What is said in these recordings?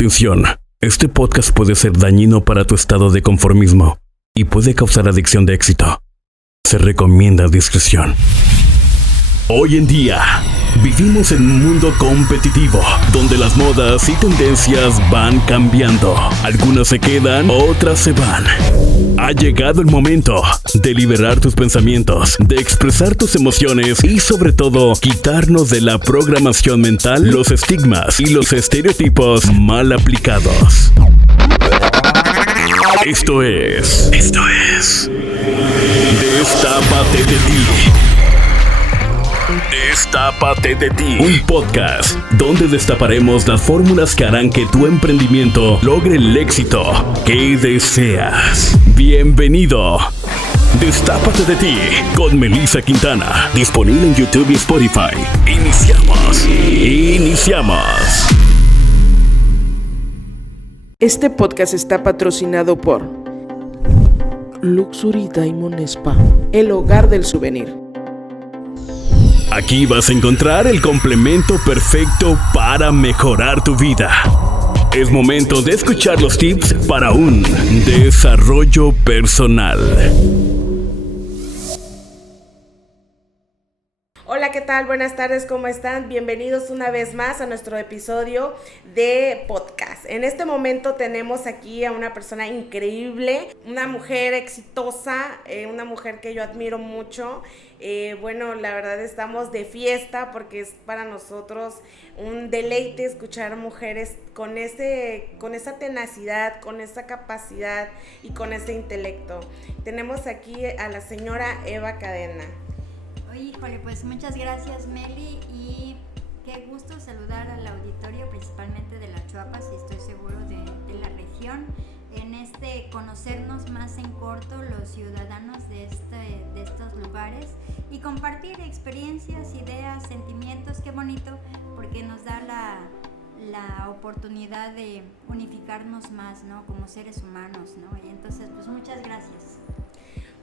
Atención, este podcast puede ser dañino para tu estado de conformismo y puede causar adicción de éxito. Se recomienda discreción. Hoy en día, vivimos en un mundo competitivo, donde las modas y tendencias van cambiando. Algunas se quedan, otras se van. Ha llegado el momento de liberar tus pensamientos, de expresar tus emociones y sobre todo, quitarnos de la programación mental los estigmas y los estereotipos mal aplicados. Esto es Destápate de ti. Destápate de ti, un podcast donde destaparemos las fórmulas que harán que tu emprendimiento logre el éxito que deseas. Bienvenido. Destápate de ti con Melissa Quintana, disponible en YouTube y Spotify. Iniciamos. Este podcast está patrocinado por Luxury Diamond Spa, el hogar del souvenir. Aquí vas a encontrar el complemento perfecto para mejorar tu vida. Es momento de escuchar los tips para un desarrollo personal. Hola, ¿qué tal? Buenas tardes, ¿cómo están? Bienvenidos una vez más a nuestro episodio de podcast. En este momento tenemos aquí a una persona increíble, una mujer exitosa, una mujer que yo admiro mucho. Bueno, la verdad estamos de fiesta porque es para nosotros un deleite escuchar mujeres con esa tenacidad, con esa capacidad y con ese intelecto. Tenemos aquí a la señora Eva Cadena. Híjole, pues muchas gracias, Meli, y qué gusto saludar al auditorio, principalmente de La Chuapas, y estoy seguro de la región, en conocernos más en corto los ciudadanos de estos lugares y compartir experiencias, ideas, sentimientos. Qué bonito, porque nos da la oportunidad de unificarnos más, ¿no? Como seres humanos, ¿no? Y entonces, pues muchas gracias.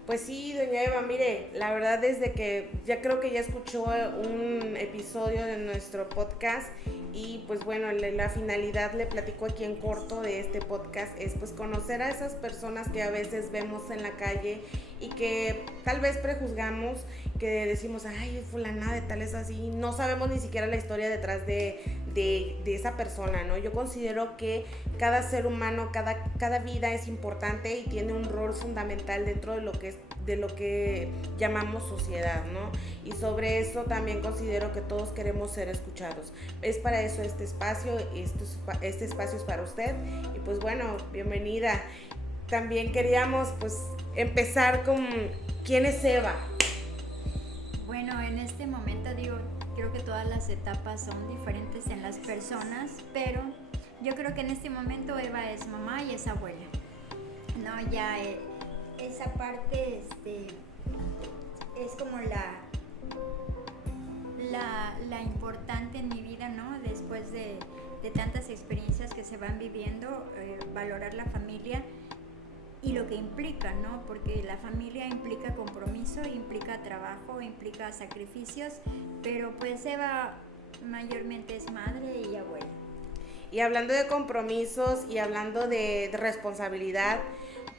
Pues sí, doña Eva, mire, la verdad desde que ya creo que ya escuchó un episodio de nuestro podcast y pues bueno, la finalidad, le platico aquí en corto de este podcast, es pues conocer a esas personas que a veces vemos en la calle y que tal vez prejuzgamos, que decimos, ay, fulana de tal es así, no sabemos ni siquiera la historia detrás de esa persona, ¿no? Yo considero que cada ser humano, cada vida es importante y tiene un rol fundamental dentro de lo que llamamos sociedad, ¿no? Y sobre eso también considero que todos queremos ser escuchados. Es para eso este espacio es para usted y pues bueno, bienvenida. También queríamos pues empezar con ¿quién es Eva? Bueno, en este momento creo que todas las etapas son diferentes en las personas, pero yo creo que en este momento Eva es mamá y es abuela, ¿no? Ya esa parte es como la importante en mi vida, ¿no? Después de tantas experiencias que se van viviendo, valorar la familia y lo que implica, ¿no? Porque la familia implica compromiso, implica trabajo, implica sacrificios, pero pues Eva mayormente es madre y abuela. Y hablando de compromisos y hablando de responsabilidad,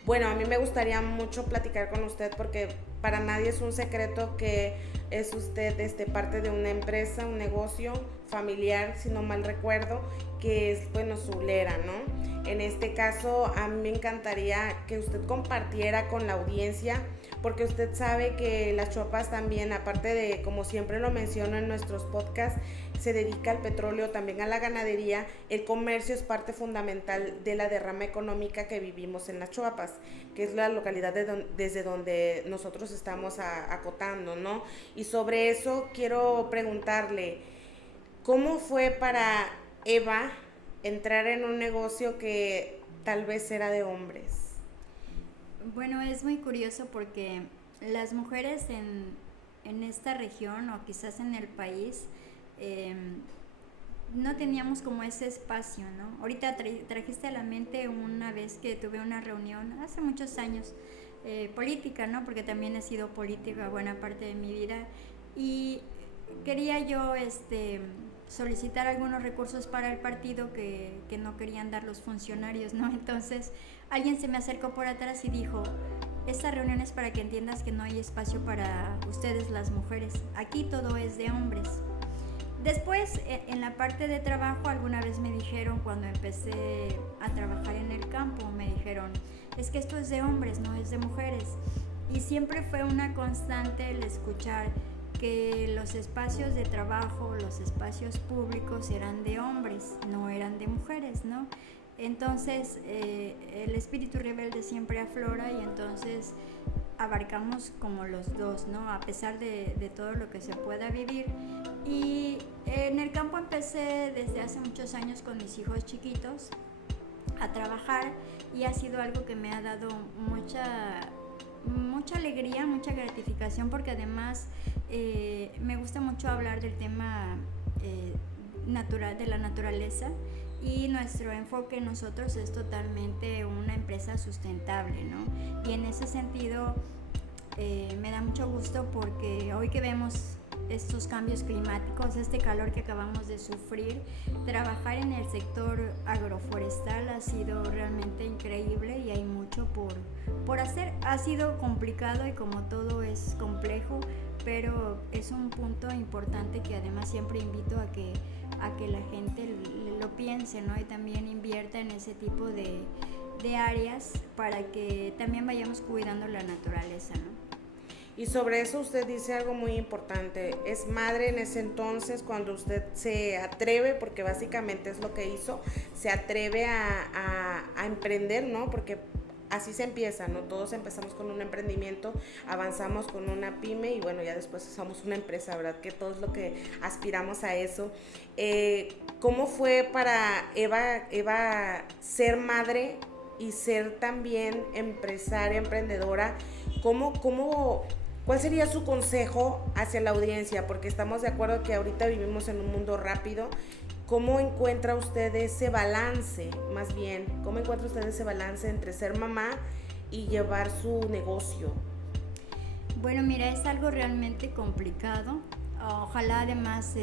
bueno, a mí me gustaría mucho platicar con usted porque para nadie es un secreto que es usted parte de una empresa, un negocio familiar, si no mal recuerdo, que es, bueno, Zulera, ¿no? En este caso, a mí me encantaría que usted compartiera con la audiencia, porque usted sabe que Las Chuapas también, aparte de, como siempre lo menciono en nuestros podcasts, se dedica al petróleo, también a la ganadería. El comercio es parte fundamental de la derrama económica que vivimos en Las Chuapas, que es la localidad desde donde nosotros estamos acotando, ¿no? Y sobre eso quiero preguntarle, ¿cómo fue para Eva entrar en un negocio que tal vez era de hombres? Bueno, es muy curioso porque las mujeres en esta región o quizás en el país no teníamos como ese espacio, ¿no? Ahorita trajiste a la mente una vez que tuve una reunión hace muchos años, política, ¿no? Porque también he sido política buena parte de mi vida y quería yo solicitar algunos recursos para el partido que no querían dar los funcionarios, ¿no? Entonces alguien se me acercó por atrás y dijo: esta reunión es para que entiendas que no hay espacio para ustedes las mujeres, aquí todo es de hombres. Después, en la parte de trabajo, alguna vez me dijeron, cuando empecé a trabajar en el campo, me dijeron: es que esto es de hombres, no es de mujeres. Y siempre fue una constante el escuchar que los espacios de trabajo, los espacios públicos eran de hombres, no eran de mujeres, ¿no? Entonces, el espíritu rebelde siempre aflora y entonces abarcamos como los dos, ¿no? A pesar de todo lo que se pueda vivir. Y en el campo empecé desde hace muchos años con mis hijos chiquitos a trabajar, y ha sido algo que me ha dado mucha alegría, mucha gratificación, porque además me gusta mucho hablar del tema natural, de la naturaleza, y nuestro enfoque en nosotros es totalmente una empresa sustentable, ¿no? Y en ese sentido me da mucho gusto, porque hoy que vemos estos cambios climáticos, este calor que acabamos de sufrir, trabajar en el sector agroforestal ha sido realmente increíble y hay mucho por hacer. Ha sido complicado y como todo es complejo, pero es un punto importante que además siempre invito a que la gente lo piense, ¿no? Y también invierta en ese tipo de áreas para que también vayamos cuidando la naturaleza, ¿no? Y sobre eso usted dice algo muy importante. Es madre en ese entonces cuando usted se atreve, porque básicamente es lo que hizo, se atreve a emprender, ¿no? Porque así se empieza, ¿no? Todos empezamos con un emprendimiento, avanzamos con una pyme y bueno, ya después somos una empresa, ¿verdad? Que todo es lo que aspiramos a eso. ¿Cómo fue para Eva ser madre y ser también empresaria, emprendedora? ¿Cuál sería su consejo hacia la audiencia? Porque estamos de acuerdo que ahorita vivimos en un mundo rápido. ¿Cómo encuentra usted ese balance, más bien? ¿Cómo encuentra usted ese balance entre ser mamá y llevar su negocio? Bueno, mira, es algo realmente complicado. Ojalá además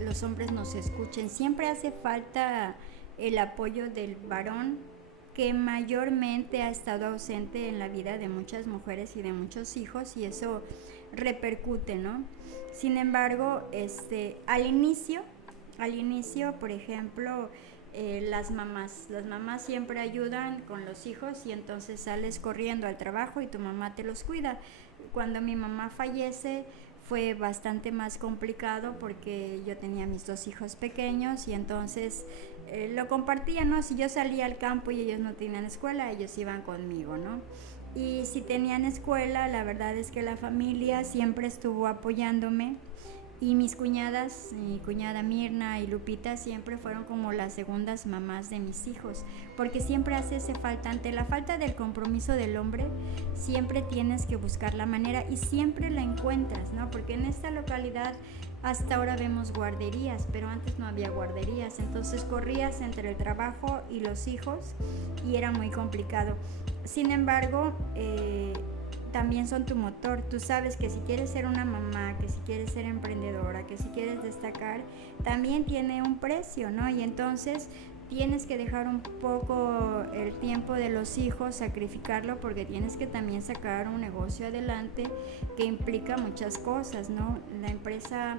los hombres nos escuchen. Siempre hace falta el apoyo del varón, que mayormente ha estado ausente en la vida de muchas mujeres y de muchos hijos, y eso repercute, ¿no? Sin embargo, al inicio, por ejemplo, las mamás siempre ayudan con los hijos y entonces sales corriendo al trabajo y tu mamá te los cuida. Cuando mi mamá fallece fue bastante más complicado porque yo tenía mis 2 hijos pequeños y entonces lo compartía, ¿no? Si yo salía al campo y ellos no tenían escuela, ellos iban conmigo, ¿no? Y si tenían escuela, la verdad es que la familia siempre estuvo apoyándome, y mis cuñadas, mi cuñada Mirna y Lupita, siempre fueron como las segundas mamás de mis hijos, porque siempre hace falta, ante la falta del compromiso del hombre, siempre tienes que buscar la manera y siempre la encuentras, ¿no? Porque en esta localidad hasta ahora vemos guarderías, pero antes no había guarderías, entonces corrías entre el trabajo y los hijos y era muy complicado. Sin embargo, también son tu motor. Tú sabes que si quieres ser una mamá, que si quieres ser emprendedora, que si quieres destacar, también tiene un precio, ¿no? Y entonces tienes que dejar un poco el tiempo de los hijos, sacrificarlo, porque tienes que también sacar un negocio adelante que implica muchas cosas, ¿no? La empresa,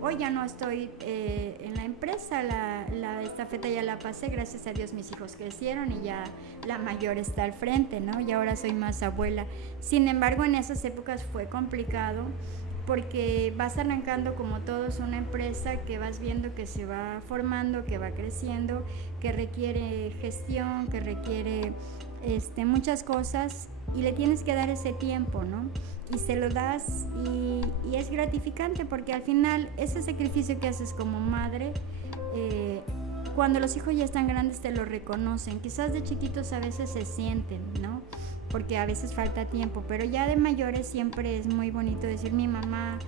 hoy ya no estoy en la empresa, la estafeta ya la pasé, gracias a Dios mis hijos crecieron y ya la mayor está al frente, ¿no? Y ahora soy más abuela. Sin embargo, en esas épocas fue complicado, porque vas arrancando como todos una empresa que vas viendo que se va formando, que va creciendo, que requiere gestión, que requiere muchas cosas, y le tienes que dar ese tiempo, ¿no? Y se lo das y es gratificante, porque al final ese sacrificio que haces como madre, cuando los hijos ya están grandes te lo reconocen. Quizás de chiquitos a veces se sienten, ¿no? Porque a veces falta tiempo, pero ya de mayores siempre es muy bonito decir: mi mamá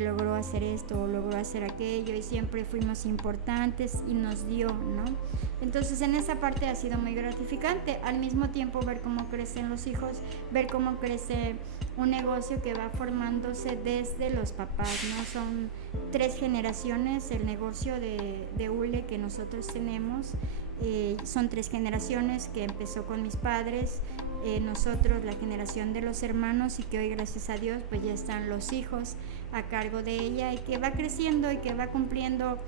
logró hacer esto o logró hacer aquello, y siempre fuimos importantes y nos dio, ¿no? Entonces en esa parte ha sido muy gratificante. Al mismo tiempo ver cómo crecen los hijos, ver cómo crece un negocio que va formándose desde los papás, ¿no? Son 3 generaciones el negocio de hule que nosotros tenemos. Son 3 generaciones que empezó con mis padres, nosotros, la generación de los hermanos, y que hoy gracias a Dios pues ya están los hijos a cargo de ella, y que va creciendo y que va cumpliendo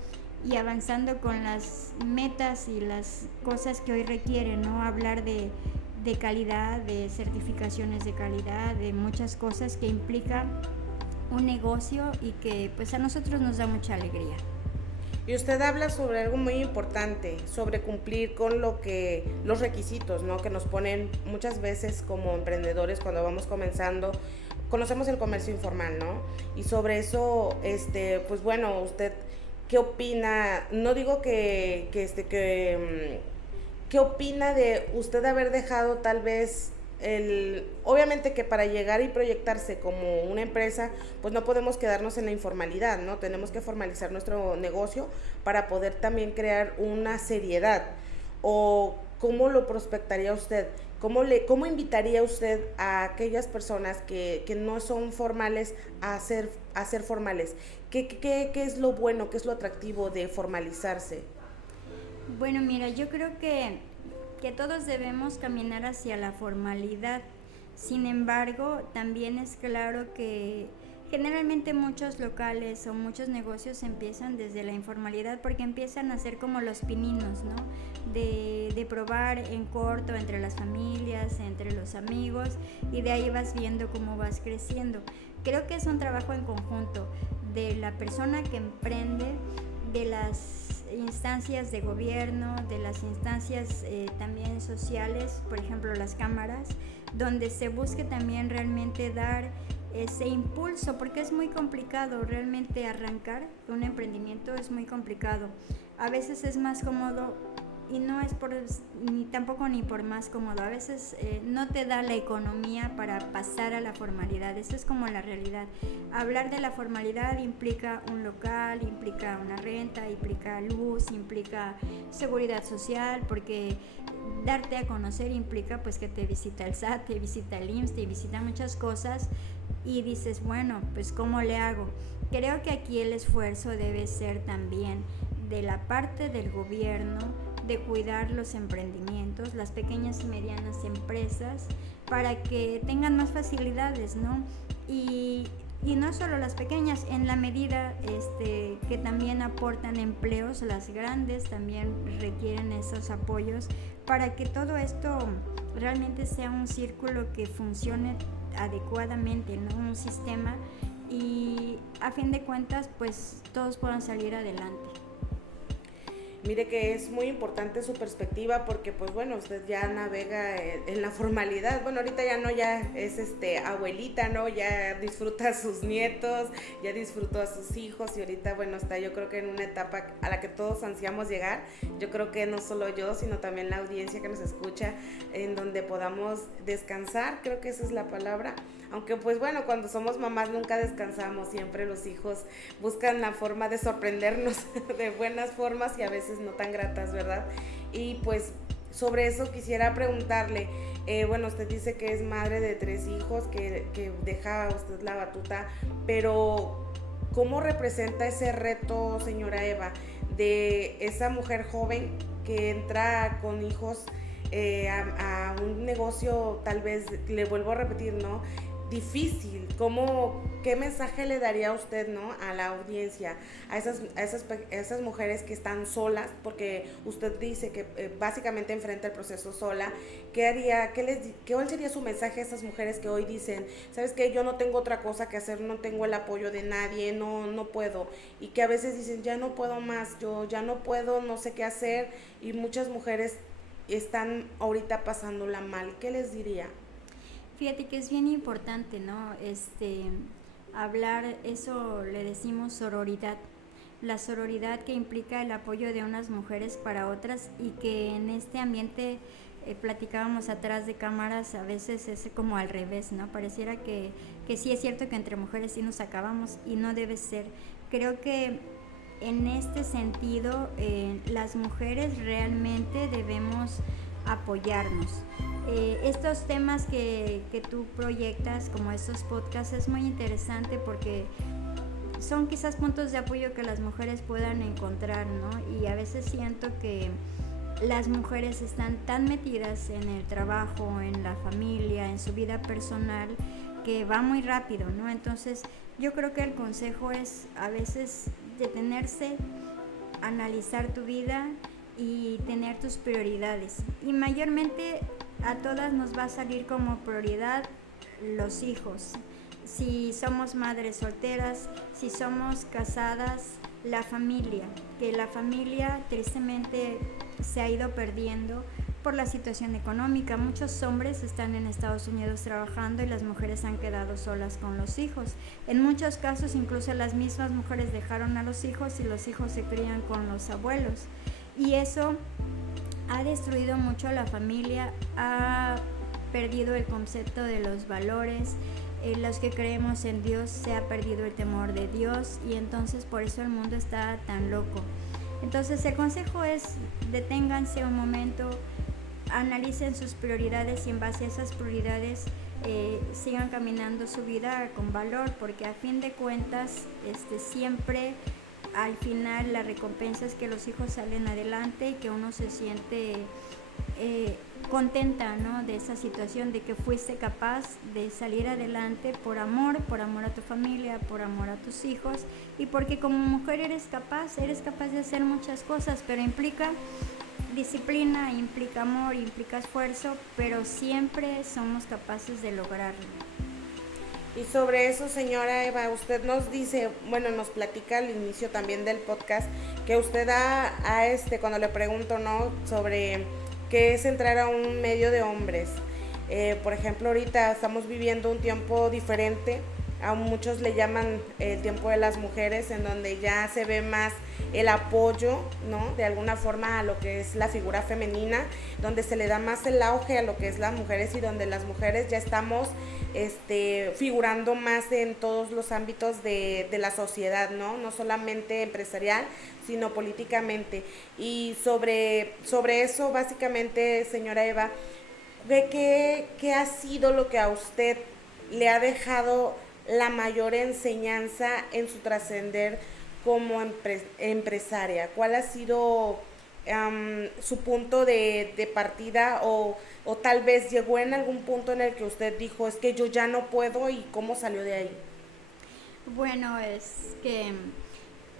y avanzando con las metas y las cosas que hoy requieren, ¿no? Hablar de calidad, de certificaciones de calidad, de muchas cosas que implica un negocio y que pues a nosotros nos da mucha alegría. Y usted habla sobre algo muy importante, sobre cumplir con los requisitos, ¿no? Que nos ponen muchas veces como emprendedores cuando vamos comenzando. Conocemos el comercio informal, ¿no? Y sobre eso, pues bueno, usted, ¿qué opina? No digo ¿qué opina de usted haber dejado tal vez obviamente que para llegar y proyectarse como una empresa, pues no podemos quedarnos en la informalidad, ¿no? Tenemos que formalizar nuestro negocio para poder también crear una seriedad. ¿O cómo lo prospectaría usted? ¿Cómo invitaría usted a aquellas personas que no son formales a ser formales? ¿Qué es lo bueno, qué es lo atractivo de formalizarse? Bueno, mira, yo creo que todos debemos caminar hacia la formalidad. Sin embargo, también es claro que generalmente muchos locales o muchos negocios empiezan desde la informalidad porque empiezan a ser como los pininos, ¿no? De probar en corto entre las familias, entre los amigos, y de ahí vas viendo cómo vas creciendo. Creo que es un trabajo en conjunto de la persona que emprende, de las instancias de gobierno, de las instancias también sociales, por ejemplo las cámaras, donde se busque también realmente dar ese impulso, porque es muy complicado realmente arrancar un emprendimiento, es muy complicado. A veces es más cómodo, y no es ni por más cómodo, a veces no te da la economía para pasar a la formalidad. Eso es como la realidad. Hablar de la formalidad implica un local, implica una renta, implica luz, implica seguridad social, porque darte a conocer implica pues que te visita el SAT, te visita el IMSS, te visita muchas cosas, y dices, bueno, pues ¿cómo le hago? Creo que aquí el esfuerzo debe ser también de la parte del gobierno, de cuidar los emprendimientos, las pequeñas y medianas empresas, para que tengan más facilidades, ¿no? Y no solo las pequeñas, en la medida que también aportan empleos, las grandes también requieren esos apoyos para que todo esto realmente sea un círculo que funcione adecuadamente, ¿no? Un sistema, y a fin de cuentas pues todos puedan salir adelante. Mire que es muy importante su perspectiva porque pues bueno, usted ya navega en la formalidad. Bueno, ahorita ya no, ya es abuelita, ¿no? Ya disfruta a sus nietos, ya disfrutó a sus hijos, y ahorita bueno, está yo creo que en una etapa a la que todos ansiamos llegar. Yo creo que no solo yo, sino también la audiencia que nos escucha, en donde podamos descansar, creo que esa es la palabra. Aunque pues bueno, cuando somos mamás nunca descansamos, siempre los hijos buscan la forma de sorprendernos de buenas formas y a veces no tan gratas, ¿verdad? Y pues sobre eso quisiera preguntarle, bueno, usted dice que es madre de 3 hijos, que deja usted la batuta, pero ¿cómo representa ese reto, señora Eva, de esa mujer joven que entra con hijos a un negocio, tal vez, le vuelvo a repetir, ¿no? Difícil? ¿Qué mensaje le daría usted, ¿no? A la audiencia, a esas mujeres que están solas, porque usted dice que básicamente enfrenta el proceso sola? ¿Qué haría? ¿Cuál sería su mensaje a esas mujeres que hoy dicen, sabes qué, yo no tengo otra cosa que hacer, no tengo el apoyo de nadie, no puedo, y que a veces dicen, ya no puedo más, yo ya no puedo, no sé qué hacer, y muchas mujeres están ahorita pasándola mal? ¿Qué les diría? Fíjate que es bien importante, ¿no? Hablar, eso le decimos sororidad. La sororidad que implica el apoyo de unas mujeres para otras, y que en este ambiente, platicábamos atrás de cámaras, a veces es como al revés, ¿no? Pareciera que sí es cierto que entre mujeres sí nos acabamos, y no debe ser. Creo que en este sentido, las mujeres realmente debemos apoyarnos. Estos temas que tú proyectas, como estos podcasts, es muy interesante porque son quizás puntos de apoyo que las mujeres puedan encontrar, ¿no? Y a veces siento que las mujeres están tan metidas en el trabajo, en la familia, en su vida personal, que va muy rápido, ¿no? Entonces yo creo que el consejo es a veces detenerse, analizar tu vida y tener tus prioridades. Y mayormente a todas nos va a salir como prioridad los hijos. Si somos madres solteras, si somos casadas, la familia, que la familia tristemente se ha ido perdiendo por la situación económica. Muchos hombres están en Estados Unidos trabajando y las mujeres han quedado solas con los hijos. En muchos casos incluso las mismas mujeres dejaron a los hijos y los hijos se crían con los abuelos. Y eso ha destruido mucho a la familia, ha perdido el concepto de los valores. Los que creemos en Dios, se ha perdido el temor de Dios y entonces por eso el mundo está tan loco. Entonces el consejo es: deténganse un momento, analicen sus prioridades y en base a esas prioridades sigan caminando su vida con valor, porque a fin de cuentas siempre al final la recompensa es que los hijos salen adelante y que uno se siente contenta, ¿no?, de esa situación, de que fuiste capaz de salir adelante por amor a tu familia, por amor a tus hijos, y porque como mujer eres capaz de hacer muchas cosas, pero implica disciplina, implica amor, implica esfuerzo, pero siempre somos capaces de lograrlo. Y sobre eso, señora Eva, usted nos dice, bueno, nos platica al inicio también del podcast, que usted cuando le pregunto, ¿no?, sobre qué es entrar a un medio de hombres. Por ejemplo, ahorita estamos viviendo un tiempo diferente, a muchos le llaman el tiempo de las mujeres, en donde ya se ve más el apoyo, ¿no?, de alguna forma a lo que es la figura femenina, donde se le da más el auge a lo que es las mujeres y donde las mujeres ya estamos figurando más en todos los ámbitos de la sociedad, ¿no? No solamente empresarial, sino políticamente. Y sobre eso, básicamente, señora Eva, ¿qué ha sido lo que a usted le ha dejado la mayor enseñanza en su trascender como empresaria? ¿Cuál ha sido su punto de partida o tal vez llegó en algún punto en el que usted dijo, es que yo ya no puedo, y cómo salió de ahí? Bueno, es que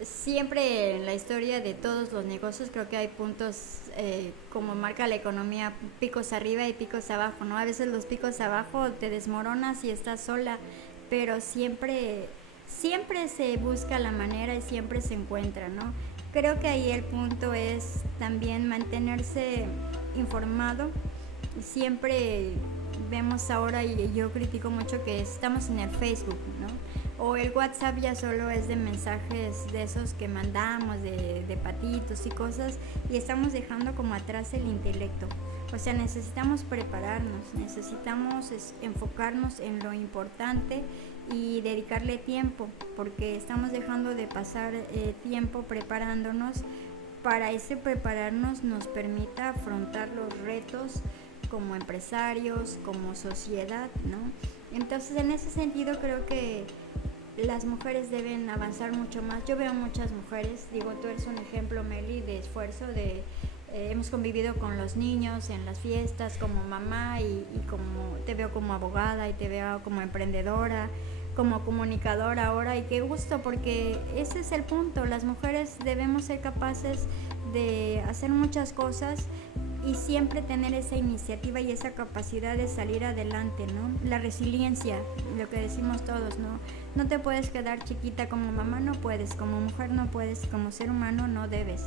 siempre en la historia de todos los negocios creo que hay puntos, como marca la economía, picos arriba y picos abajo, ¿no? A veces los picos abajo te desmoronas y estás sola, pero siempre se busca la manera y siempre se encuentra, ¿no? Creo que ahí el punto es también mantenerse informado. Siempre vemos ahora, y yo critico mucho, que estamos en el Facebook, ¿no? O el WhatsApp ya solo es de mensajes de esos que mandamos, de patitos y cosas, y estamos dejando como atrás el intelecto. O sea, necesitamos prepararnos, necesitamos enfocarnos en lo importante y dedicarle tiempo, porque estamos dejando de pasar tiempo preparándonos. Para ese prepararnos nos permita afrontar los retos como empresarios, como sociedad, ¿no? Entonces, en ese sentido creo que las mujeres deben avanzar mucho más. Yo veo muchas mujeres, digo, tú eres un ejemplo, Meli, de esfuerzo, hemos convivido con los niños en las fiestas como mamá y como te veo como abogada y te veo como emprendedora, como comunicadora ahora, y qué gusto, porque ese es el punto. Las mujeres debemos ser capaces de hacer muchas cosas y siempre tener esa iniciativa y esa capacidad de salir adelante, ¿no? La resiliencia, lo que decimos todos, ¿no? No te puedes quedar chiquita, como mamá no puedes, como mujer no puedes, como ser humano no debes.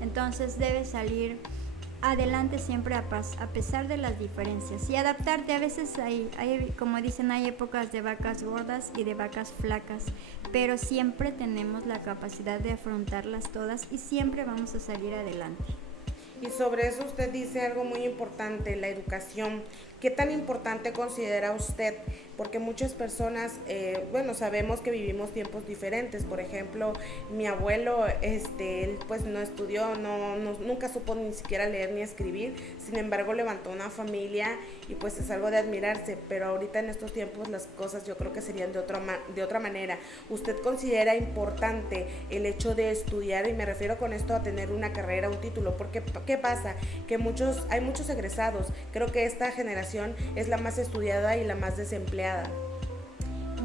Entonces debes salir adelante siempre a pesar de las diferencias y adaptarte. A veces hay, como dicen, hay épocas de vacas gordas y de vacas flacas, pero siempre tenemos la capacidad de afrontarlas todas y siempre vamos a salir adelante. Y sobre eso usted dice algo muy importante, la educación, ¿qué tan importante considera usted? Porque muchas personas, sabemos que vivimos tiempos diferentes. Por ejemplo, mi abuelo, él pues no estudió, nunca supo ni siquiera leer ni escribir. Sin embargo, levantó una familia y pues es algo de admirarse. Pero ahorita en estos tiempos las cosas yo creo que serían de otra manera. ¿Usted considera importante el hecho de estudiar? Y me refiero con esto a tener una carrera, un título. Porque ¿qué pasa? Que hay muchos egresados. Creo que esta generación es la más estudiada y la más desempleada.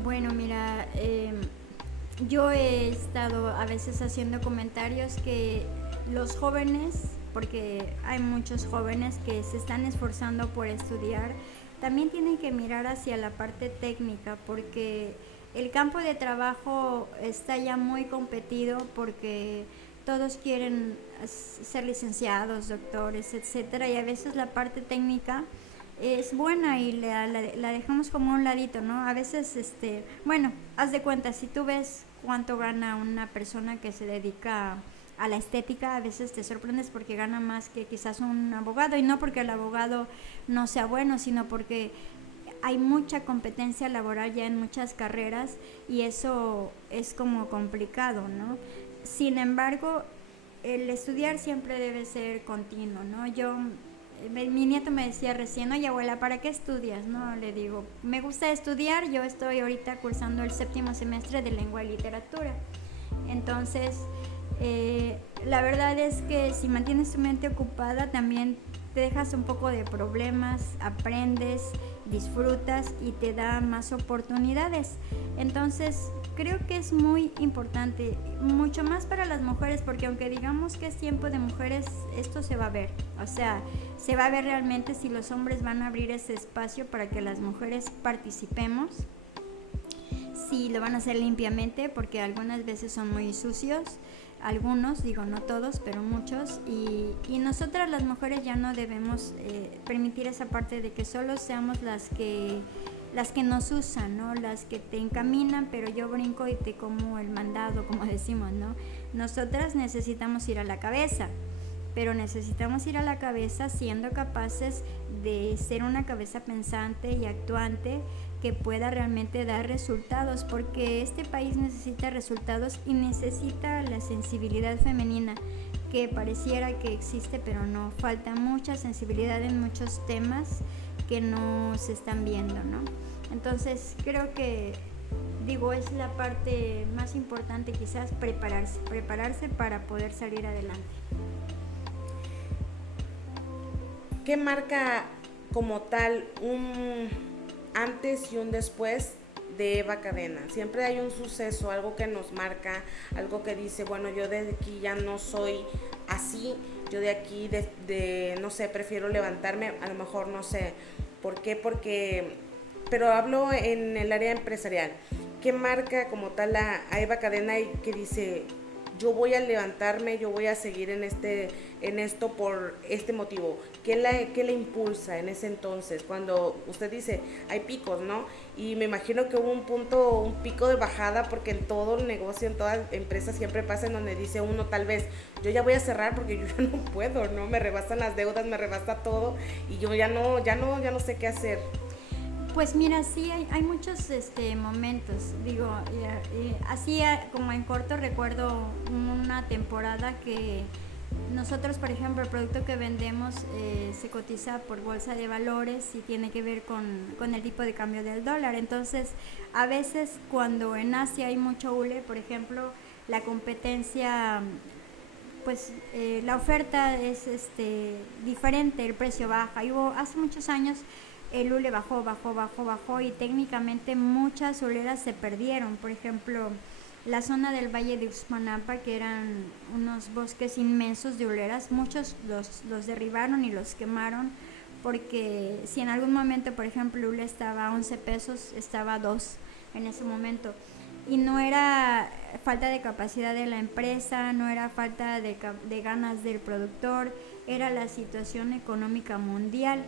Bueno, mira, yo he estado a veces haciendo comentarios que los jóvenes, porque hay muchos jóvenes que se están esforzando por estudiar, también tienen que mirar hacia la parte técnica, porque el campo de trabajo está ya muy competido, porque todos quieren ser licenciados, doctores, etcétera, y a veces la parte técnica es buena y la dejamos como a un ladito, ¿no? A veces, haz de cuenta, si tú ves cuánto gana una persona que se dedica a la estética, a veces te sorprendes porque gana más que quizás un abogado, y no porque el abogado no sea bueno, sino porque hay mucha competencia laboral ya en muchas carreras y eso es como complicado, ¿no? Sin embargo, el estudiar siempre debe ser continuo, ¿no? Mi nieto me decía recién, oye abuela, ¿para qué estudias? No, le digo, me gusta estudiar, yo estoy ahorita cursando el 7º semestre de lengua y literatura. Entonces, la verdad es que si mantienes tu mente ocupada, también te dejas un poco de problemas, aprendes, disfrutas y te da más oportunidades. Entonces, creo que es muy importante, mucho más para las mujeres, porque aunque digamos que es tiempo de mujeres, esto se va a ver. O sea, se va a ver realmente si los hombres van a abrir ese espacio para que las mujeres participemos. Si lo van a hacer limpiamente, porque algunas veces son muy sucios, algunos, digo no todos, pero muchos, y nosotras las mujeres ya no debemos permitir esa parte de que solo seamos las que nos usan, ¿no? Las que te encaminan, pero yo brinco y te como el mandado, como decimos, ¿no? Nosotras necesitamos ir a la cabeza, pero necesitamos ir a la cabeza siendo capaces de ser una cabeza pensante y actuante que pueda realmente dar resultados, porque este país necesita resultados y necesita la sensibilidad femenina, que pareciera que existe, pero no, falta mucha sensibilidad en muchos temas que no se están viendo, ¿no? Entonces creo que, es la parte más importante, quizás prepararse para poder salir adelante. ¿Qué marca como tal un antes y un después de Eva Cadena? Siempre hay un suceso, algo que nos marca, algo que dice, bueno, yo de aquí ya no soy así, yo de aquí, no sé, prefiero levantarme, a lo mejor no sé, ¿por qué? Pero hablo en el área empresarial. ¿Qué marca como tal a Eva Cadena y que dice, yo voy a levantarme, yo voy a seguir en esto por este motivo? ¿Qué le impulsa en ese entonces? Cuando usted dice, hay picos, ¿no? Y me imagino que hubo un pico de bajada, porque en todo negocio, en toda empresa siempre pasa, en donde dice uno, tal vez, yo ya voy a cerrar porque yo ya no puedo, ¿no? Me rebasan las deudas, me rebasa todo y yo ya no sé qué hacer. Pues mira, sí, hay muchos momentos, así como en corto recuerdo una temporada que nosotros, por ejemplo, el producto que vendemos se cotiza por bolsa de valores y tiene que ver con el tipo de cambio del dólar. Entonces, a veces cuando en Asia hay mucho hule, por ejemplo, la competencia, pues la oferta es diferente, el precio baja. Hace muchos años el hule bajó y técnicamente muchas huleras se perdieron. Por ejemplo, la zona del Valle de Uxmanapa, que eran unos bosques inmensos de huleras, muchos los derribaron y los quemaron, porque si en algún momento, por ejemplo, el hule estaba a 11 pesos, estaba a 2 en ese momento. Y no era falta de capacidad de la empresa, no era falta de ganas del productor, era la situación económica mundial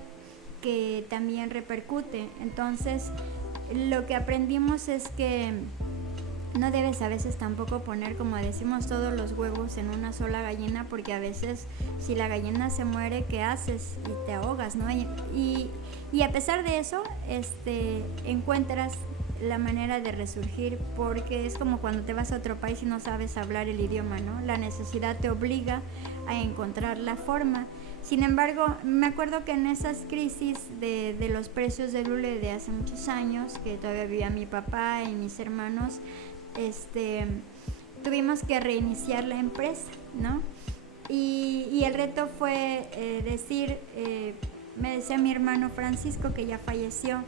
que también repercute. Entonces, lo que aprendimos es que no debes a veces tampoco poner, como decimos, todos los huevos en una sola gallina, porque a veces si la gallina se muere, ¿qué haces? Y te ahogas, ¿no? Y a pesar de eso, encuentras la manera de resurgir, porque es como cuando te vas a otro país y no sabes hablar el idioma, ¿no? La necesidad te obliga a encontrar la forma. Sin embargo, me acuerdo que en esas crisis de los precios del hule de hace muchos años, que todavía vivía mi papá y mis hermanos, tuvimos que reiniciar la empresa, ¿no? Y el reto fue me decía mi hermano Francisco, que ya falleció,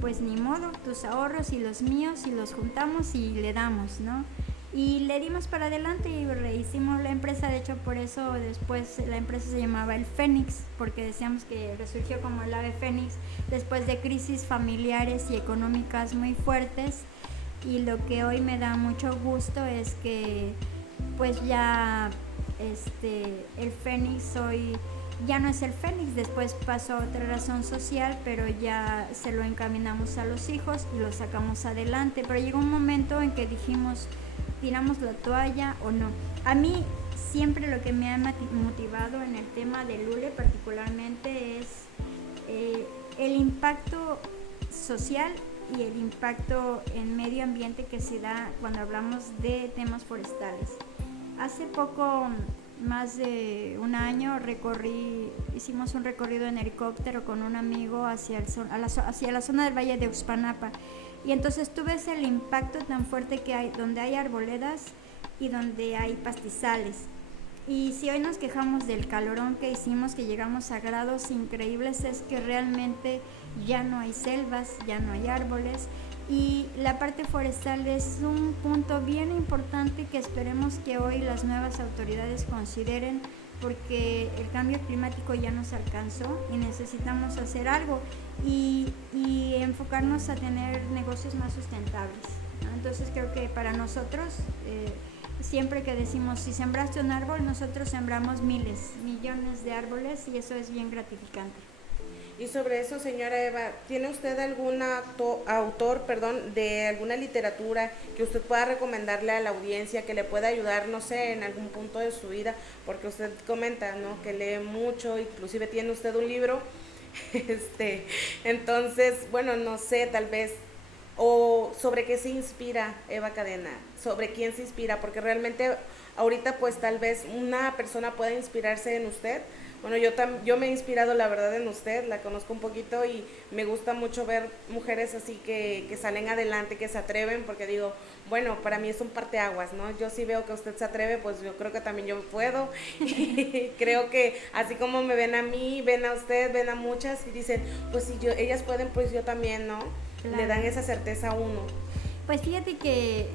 pues ni modo, tus ahorros y los míos, y los juntamos y le damos, ¿no? Y le dimos para adelante y rehicimos la empresa. De hecho, por eso después la empresa se llamaba El Fénix, porque decíamos que resurgió como el ave fénix después de crisis familiares y económicas muy fuertes. Y lo que hoy me da mucho gusto es que pues ya el Fénix hoy ya no es el Fénix, después pasó a otra razón social, pero ya se lo encaminamos a los hijos y lo sacamos adelante. Pero llegó un momento en que dijimos, ¿tiramos la toalla o no? A mí siempre lo que me ha motivado en el tema del hule particularmente es el impacto social y el impacto en medio ambiente que se da cuando hablamos de temas forestales. Hace poco, más de un año, hicimos un recorrido en helicóptero con un amigo hacia la zona del Valle de Uxpanapa, y entonces tú ves el impacto tan fuerte que hay donde hay arboledas y donde hay pastizales. Y si hoy nos quejamos del calorón que hicimos, que llegamos a grados increíbles, es que realmente ya no hay selvas, ya no hay árboles, y la parte forestal es un punto bien importante que esperemos que hoy las nuevas autoridades consideren, porque el cambio climático ya nos alcanzó y necesitamos hacer algo y enfocarnos a tener negocios más sustentables, ¿no? Entonces creo que para nosotros, siempre que decimos, si sembraste un árbol, nosotros sembramos miles, millones de árboles, y eso es bien gratificante. Y sobre eso, señora Eva, ¿tiene usted algún autor de alguna literatura que usted pueda recomendarle a la audiencia, que le pueda ayudar, no sé, en algún punto de su vida? Porque usted comenta, ¿no?, que lee mucho, inclusive tiene usted un libro, entonces, bueno, no sé, tal vez, o sobre qué se inspira Eva Cadena, sobre quién se inspira, porque realmente ahorita pues tal vez una persona pueda inspirarse en usted. Bueno, yo me he inspirado, la verdad, en usted, la conozco un poquito y me gusta mucho ver mujeres así que salen adelante, que se atreven, porque digo, bueno, para mí es un parteaguas, ¿no? Yo sí veo que usted se atreve, pues yo creo que también yo puedo, y creo que así como me ven a mí, ven a usted, ven a muchas y dicen, pues si ellas pueden, pues yo también, ¿no? Claro. Le dan esa certeza a uno. Pues fíjate que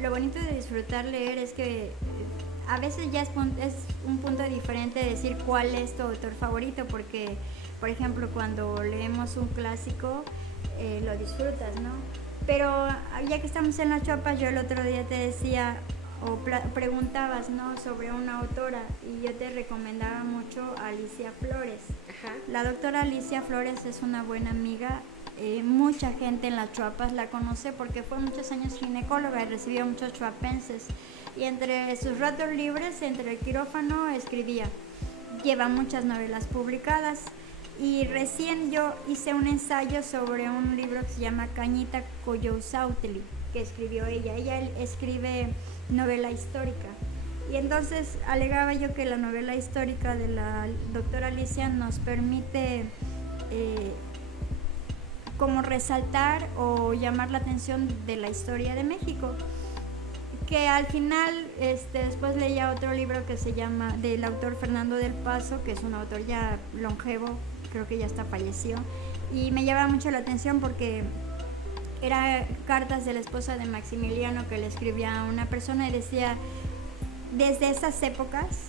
lo bonito de disfrutar leer es que a veces ya es un punto diferente de decir cuál es tu autor favorito, porque, por ejemplo, cuando leemos un clásico, lo disfrutas, ¿no? Pero ya que estamos en las Chuapas, yo el otro día te decía, o preguntabas, ¿no?, sobre una autora, y yo te recomendaba mucho a Alicia Flores. Ajá. La doctora Alicia Flores es una buena amiga. Mucha gente en las Chuapas la conoce porque fue muchos años ginecóloga y recibió a muchos chuapenses. Y entre sus ratos libres, entre el quirófano, escribía. Lleva muchas novelas publicadas. Y recién yo hice un ensayo sobre un libro que se llama Cañita Coyousautli, que escribió ella. Ella escribe novela histórica. Y entonces alegaba yo que la novela histórica de la doctora Alicia nos permite como resaltar o llamar la atención de la historia de México. Que al final, después leía otro libro que se llama, del autor Fernando del Paso, que es un autor ya longevo, creo que ya hasta falleció, y me llamaba mucho la atención porque era cartas de la esposa de Maximiliano que le escribía a una persona y decía, desde esas épocas,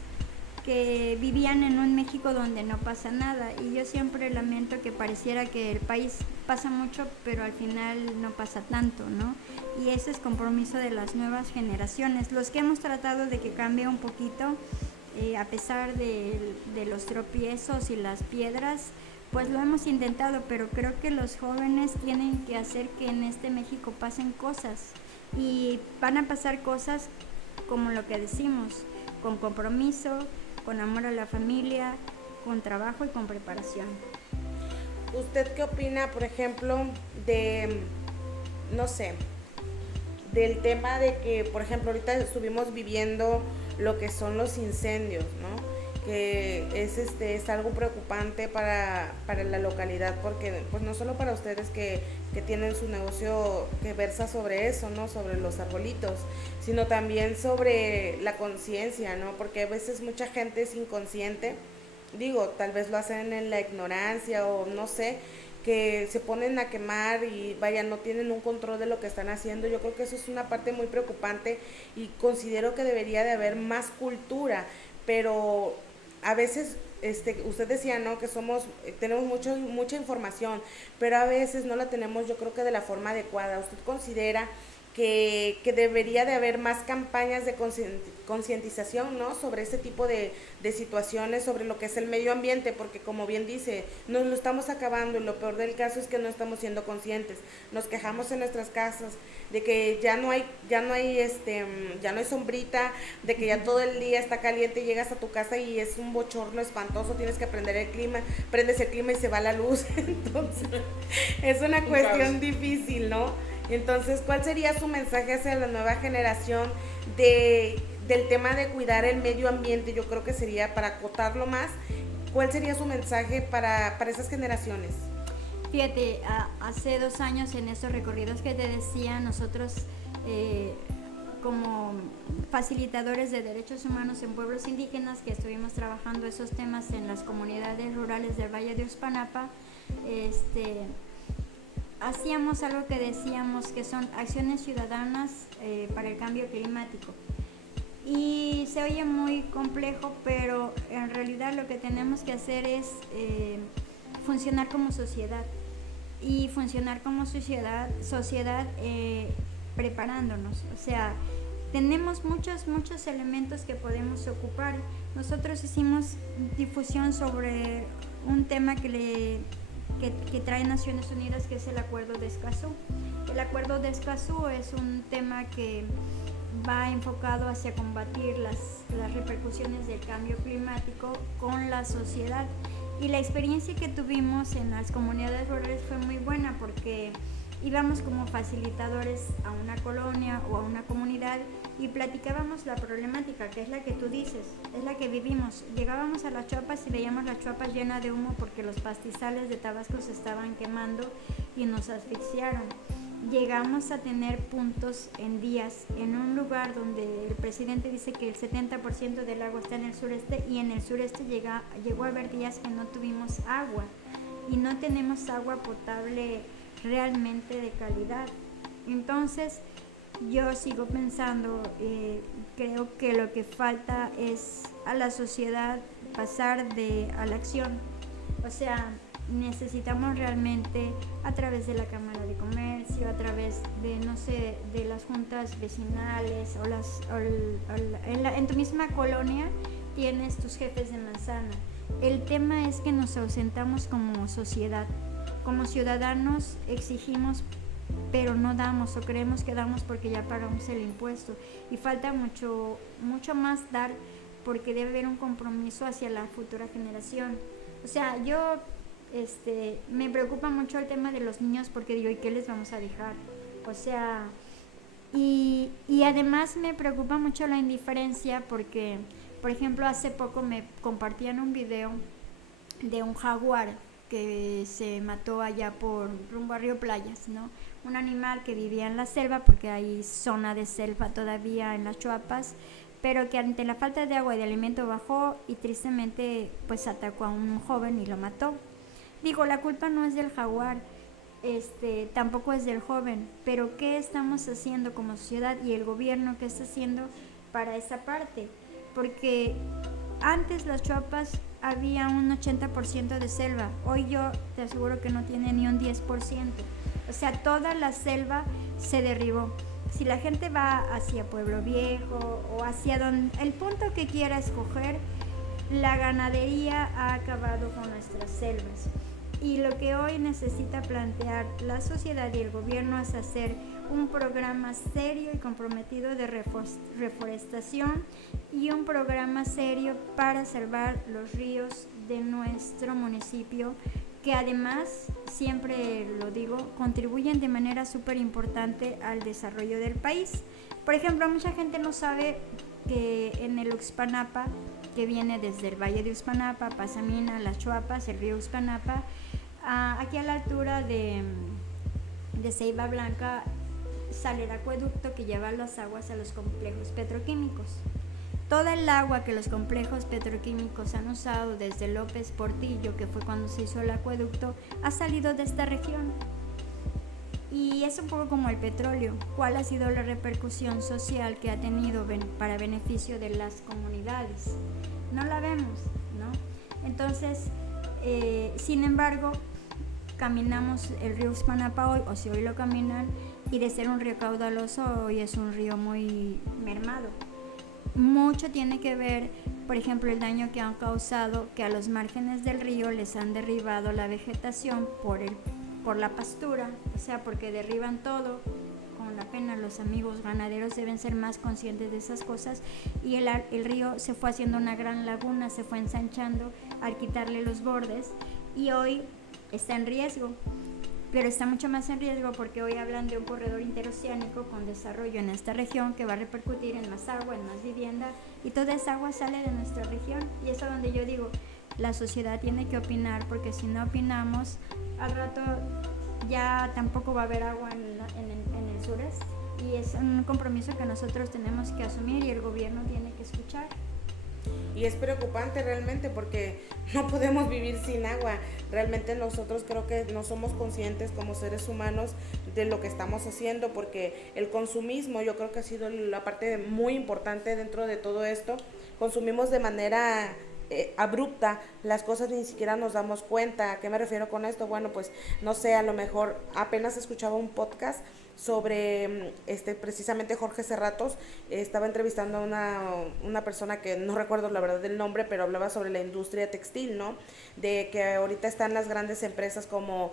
que vivían en un México donde no pasa nada, y yo siempre lamento que pareciera que el país pasa mucho, pero al final no pasa tanto, ¿no? Y ese es compromiso de las nuevas generaciones, los que hemos tratado de que cambie un poquito, a pesar de los tropiezos y las piedras, pues lo hemos intentado, pero creo que los jóvenes tienen que hacer que en este México pasen cosas. y van a pasar cosas como lo que decimos, con compromiso, con amor a la familia, con trabajo y con preparación. ¿Usted qué opina, por ejemplo, de, no sé, del tema de que, por ejemplo, ahorita estuvimos viviendo lo que son los incendios, ¿no? Que es algo preocupante para la localidad, porque pues no solo para ustedes que tienen su negocio que versa sobre eso, ¿no? Sobre los arbolitos, sino también sobre la conciencia, ¿no? Porque a veces mucha gente es inconsciente, digo, tal vez lo hacen en la ignorancia o no sé, que se ponen a quemar y vaya, no tienen un control de lo que están haciendo. Yo creo que eso es una parte muy preocupante y considero que debería de haber más cultura, pero a veces usted decía, ¿no? Que tenemos mucha información, pero a veces no la tenemos, yo creo que de la forma adecuada. ¿Usted considera que debería de haber más campañas de concientización, ¿no? Sobre este tipo de situaciones, sobre lo que es el medio ambiente, porque como bien dice, nos lo estamos acabando y lo peor del caso es que no estamos siendo conscientes. Nos quejamos en nuestras casas de que ya no hay sombrita, de que ya todo el día está caliente, llegas a tu casa y es un bochorno espantoso, tienes que prender el clima, prendes el clima y se va la luz. Entonces, es una cuestión difícil, ¿no? Entonces, ¿cuál sería su mensaje hacia la nueva generación del tema de cuidar el medio ambiente? Yo creo que sería, para acotarlo más, ¿cuál sería su mensaje para esas generaciones? Fíjate, hace 2 años en estos recorridos que te decía, nosotros como facilitadores de derechos humanos en pueblos indígenas, que estuvimos trabajando esos temas en las comunidades rurales del Valle de Uxpanapa, hacíamos algo que decíamos que son acciones ciudadanas para el cambio climático. Y se oye muy complejo, pero en realidad lo que tenemos que hacer es funcionar como sociedad. Y funcionar como sociedad preparándonos. O sea, tenemos muchos elementos que podemos ocupar. Nosotros hicimos difusión sobre un tema que trae Naciones Unidas, que es el Acuerdo de Escazú. El Acuerdo de Escazú es un tema que va enfocado hacia combatir las repercusiones del cambio climático con la sociedad. Y la experiencia que tuvimos en las comunidades rurales fue muy buena, porque íbamos como facilitadores a una colonia o a una comunidad y platicábamos la problemática, que es la que tú dices, es la que vivimos. Llegábamos a las Chuapas y veíamos las Chuapas llenas de humo porque los pastizales de Tabasco se estaban quemando y nos asfixiaron. Llegamos a tener puntos en días en un lugar donde el presidente dice que el 70% del agua está en el sureste, y en el sureste llegó a haber días que no tuvimos agua y no tenemos agua potable realmente de calidad. Entonces yo sigo pensando, creo que lo que falta es a la sociedad pasar a la acción. O sea, necesitamos realmente, a través de la Cámara de Comercio, a través de, no sé, de las juntas vecinales en tu misma colonia tienes tus jefes de manzana. El tema es que nos ausentamos como sociedad. Como ciudadanos exigimos, pero no damos, o creemos que damos porque ya pagamos el impuesto, y falta mucho más dar, porque debe haber un compromiso hacia la futura generación. O sea, yo me preocupa mucho el tema de los niños, porque digo, ¿y qué les vamos a dejar? O sea, y además me preocupa mucho la indiferencia, porque, por ejemplo, hace poco me compartían un video de un jaguar que se mató allá por rumbo a Río Playas, ¿no? Un animal que vivía en la selva, porque hay zona de selva todavía en las Chuapas, pero que ante la falta de agua y de alimento bajó y tristemente pues atacó a un joven y lo mató. Digo, la culpa no es del jaguar, tampoco es del joven, pero ¿qué estamos haciendo como sociedad y el gobierno qué está haciendo para esa parte? Porque antes las Chuapas había un 80% de selva, hoy yo te aseguro que no tiene ni un 10%. O sea, toda la selva se derribó. Si la gente va hacia Pueblo Viejo o hacia el punto que quiera escoger, la ganadería ha acabado con nuestras selvas. Y lo que hoy necesita plantear la sociedad y el gobierno es hacer un programa serio y comprometido de reforestación y un programa serio para salvar los ríos de nuestro municipio, que además, siempre lo digo, contribuyen de manera súper importante al desarrollo del país. Por ejemplo, mucha gente no sabe que en el Uxpanapa, que viene desde el Valle de Uxpanapa, Pasamina, Las Chuapas, el río Uxpanapa, aquí a la altura de Ceiba Blanca, sale el acueducto que lleva las aguas a los complejos petroquímicos. Toda el agua que los complejos petroquímicos han usado desde López Portillo, que fue cuando se hizo el acueducto, ha salido de esta región. Y es un poco como el petróleo. ¿Cuál ha sido la repercusión social que ha tenido para beneficio de las comunidades? No la vemos, ¿no? Entonces, sin embargo, caminamos el río Uxpanapa hoy, o si hoy lo caminan, y de ser un río caudaloso, hoy es un río muy mermado. Mucho tiene que ver, por ejemplo, el daño que han causado, que a los márgenes del río les han derribado la vegetación por la pastura, o sea, porque derriban todo. Con la pena, los amigos ganaderos deben ser más conscientes de esas cosas, y el río se fue haciendo una gran laguna, se fue ensanchando al quitarle los bordes, y hoy está en riesgo. Pero está mucho más en riesgo porque hoy hablan de un corredor interoceánico con desarrollo en esta región que va a repercutir en más agua, en más vivienda, y toda esa agua sale de nuestra región. Y eso es donde yo digo, la sociedad tiene que opinar, porque si no opinamos, al rato ya tampoco va a haber agua en el sureste. Y es un compromiso que nosotros tenemos que asumir y el gobierno tiene que escuchar. Y es preocupante realmente porque no podemos vivir sin agua. Realmente nosotros creo que no somos conscientes como seres humanos de lo que estamos haciendo, porque el consumismo yo creo que ha sido la parte muy importante dentro de todo esto. Consumimos de manera abrupta las cosas, ni siquiera nos damos cuenta. ¿A qué me refiero con esto? Bueno, pues no sé, a lo mejor apenas escuchaba un podcast sobre precisamente Jorge Serratos. Estaba entrevistando a una persona que no recuerdo la verdad del nombre, pero hablaba sobre la industria textil, ¿no? De que ahorita están las grandes empresas como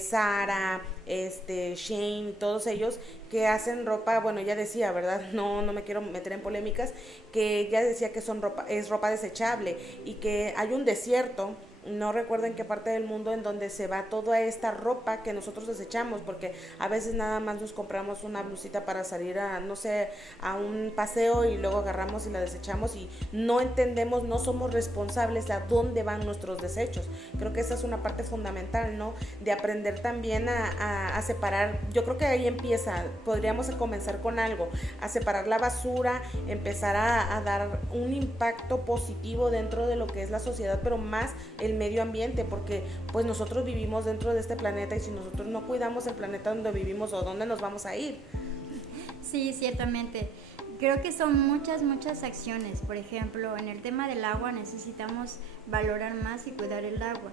Zara, Shein, todos ellos que hacen ropa. Bueno, ella decía, ¿verdad? No me quiero meter en polémicas, que ella decía que es ropa desechable, y que hay un desierto, no recuerdo en qué parte del mundo, en donde se va toda esta ropa que nosotros desechamos, porque a veces nada más nos compramos una blusita para salir a, no sé, a un paseo, y luego agarramos y la desechamos y no entendemos, no somos responsables de a dónde van nuestros desechos. Creo que esa es una parte fundamental, ¿no? De aprender también a separar. Yo creo que ahí empieza, podríamos comenzar con algo, a separar la basura, empezar a dar un impacto positivo dentro de lo que es la sociedad, pero más el medio ambiente, porque pues nosotros vivimos dentro de este planeta, y si nosotros no cuidamos el planeta donde vivimos, ¿o dónde nos vamos a ir? Sí, ciertamente. Creo que son muchas acciones. Por ejemplo, en el tema del agua necesitamos valorar más y cuidar el agua.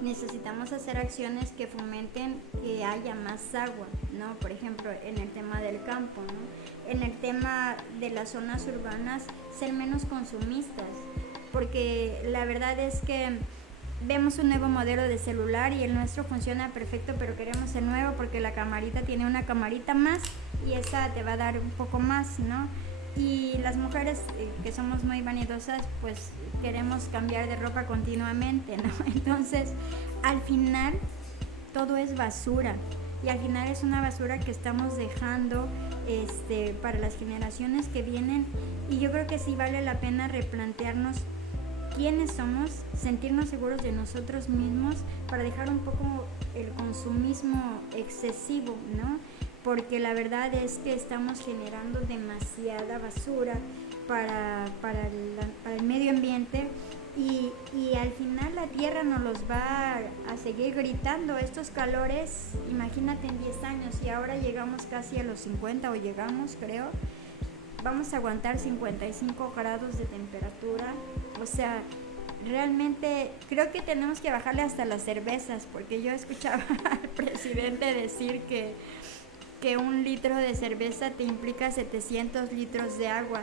Necesitamos hacer acciones que fomenten que haya más agua, ¿no? Por ejemplo, en el tema del campo, ¿no? En el tema de las zonas urbanas, ser menos consumistas, porque la verdad es que vemos un nuevo modelo de celular y el nuestro funciona perfecto, pero queremos el nuevo porque la camarita tiene una camarita más y esa te va a dar un poco más, ¿no? Y las mujeres que somos muy vanidosas, pues queremos cambiar de ropa continuamente, ¿no? Entonces, al final, todo es basura, y al final es una basura que estamos dejando para las generaciones que vienen, y yo creo que sí vale la pena replantearnos quiénes somos, sentirnos seguros de nosotros mismos para dejar un poco el consumismo excesivo, ¿no? Porque la verdad es que estamos generando demasiada basura para el medio ambiente, y al final la tierra nos los va a seguir gritando. Estos calores, imagínate en 10 años, y ahora llegamos casi a los 50, o llegamos, creo, vamos a aguantar 55 grados de temperatura. O sea, realmente creo que tenemos que bajarle hasta las cervezas, porque yo escuchaba al presidente decir que un litro de cerveza te implica 700 litros de agua.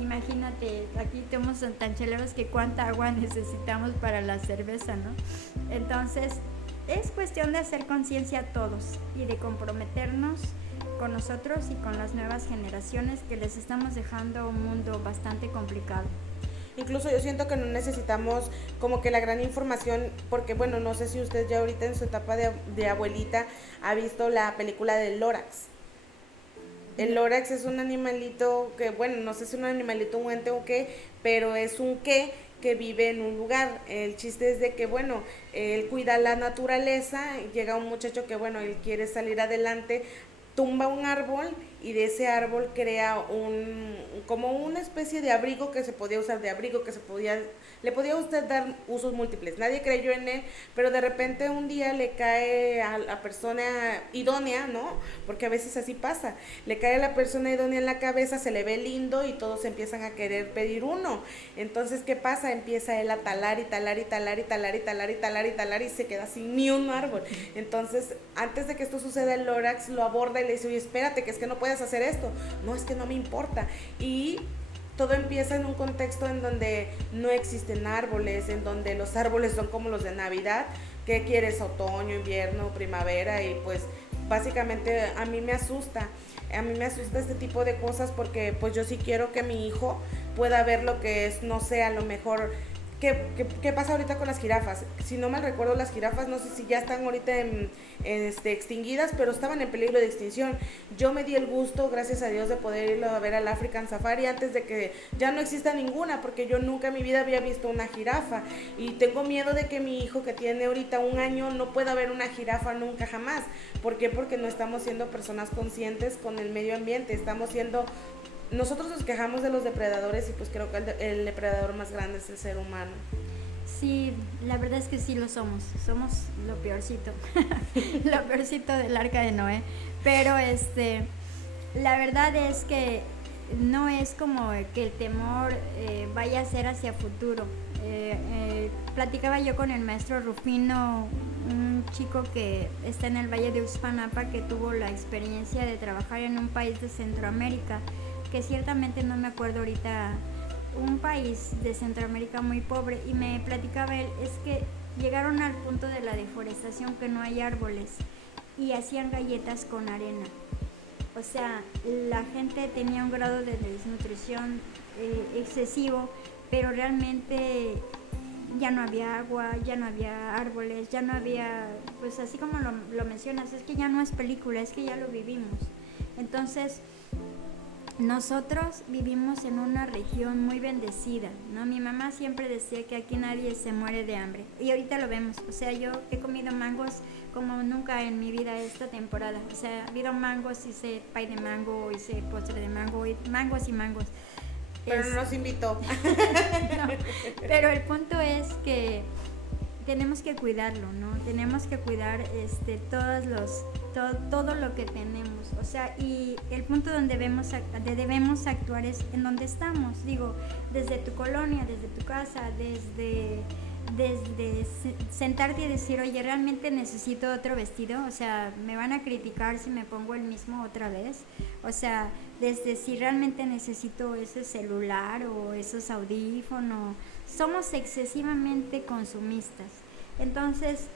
Imagínate, aquí tenemos tan cheleros que cuánta agua necesitamos para la cerveza, ¿no? Entonces, es cuestión de hacer conciencia a todos y de comprometernos con nosotros y con las nuevas generaciones que les estamos dejando un mundo bastante complicado. Incluso yo siento que no necesitamos como que la gran información, porque bueno, no sé si usted ya ahorita en su etapa de abuelita ha visto la película del Lorax. El Lorax es un animalito que, bueno, no sé si es un animalito, un ente o qué, pero es un qué que vive en un lugar. El chiste es de que, bueno, él cuida la naturaleza, llega un muchacho que, bueno, él quiere salir adelante, tumba un árbol y de ese árbol crea como una especie de abrigo que se podía usar de abrigo, le podía usted dar usos múltiples. Nadie creyó en él, pero de repente un día le cae a la persona idónea, ¿no? Porque a veces así pasa. Le cae a la persona idónea en la cabeza, se le ve lindo y todos empiezan a querer pedir uno. Entonces, ¿qué pasa? Empieza él a talar y talar y talar y talar y talar y talar y talar y se queda sin ni un árbol. Entonces, antes de que esto suceda, el Lorax lo aborda y le dice, oye, espérate, que es que no puedes hacer esto. No, es que no me importa. Y todo empieza en un contexto en donde no existen árboles, en donde los árboles son como los de Navidad. ¿Qué quieres? Otoño, invierno, primavera. Y pues básicamente a mí me asusta este tipo de cosas, porque pues yo sí quiero que mi hijo pueda ver lo que es, no sé, a lo mejor ¿qué pasa ahorita con las jirafas? Si no mal recuerdo, las jirafas, no sé si ya están ahorita extinguidas, pero estaban en peligro de extinción. Yo me di el gusto, gracias a Dios, de poder ir a ver al African Safari antes de que ya no exista ninguna, porque yo nunca en mi vida había visto una jirafa, y tengo miedo de que mi hijo, que tiene ahorita 1 año, no pueda ver una jirafa nunca jamás. ¿Por qué? Porque no estamos siendo personas conscientes con el medio ambiente, nosotros nos quejamos de los depredadores, y pues creo que el depredador más grande es el ser humano. Sí, la verdad es que sí lo somos lo peorcito, lo peorcito del arca de Noé, pero la verdad es que no es como que el temor vaya a ser hacia futuro. Platicaba yo con el maestro Rufino, un chico que está en el Valle de Uxpanapa, que tuvo la experiencia de trabajar en un país de Centroamérica, que ciertamente no me acuerdo ahorita, un país de Centroamérica muy pobre, y me platicaba él, es que llegaron al punto de la deforestación que no hay árboles y hacían galletas con arena. O sea, la gente tenía un grado de desnutrición excesivo, pero realmente ya no había agua, ya no había árboles, ya no había, pues así como lo mencionas, es que ya no es película, es que ya lo vivimos. Entonces, nosotros vivimos en una región muy bendecida, ¿no? Mi mamá siempre decía que aquí nadie se muere de hambre, y ahorita lo vemos. O sea, yo he comido mangos como nunca en mi vida esta temporada. O sea, ha habido mangos, hice pay de mango, hice postre de mango, y mangos. Pero no nos invitó. No, pero el punto es que tenemos que cuidarlo, ¿no? Tenemos que cuidar todo lo que tenemos. O sea, y el punto donde debemos actuar es en donde estamos. Digo, desde tu colonia, desde tu casa, desde sentarte y decir, oye, realmente necesito otro vestido. O sea, me van a criticar si me pongo el mismo otra vez. O sea, desde si realmente necesito ese celular o esos audífonos. Somos excesivamente consumistas. Entonces,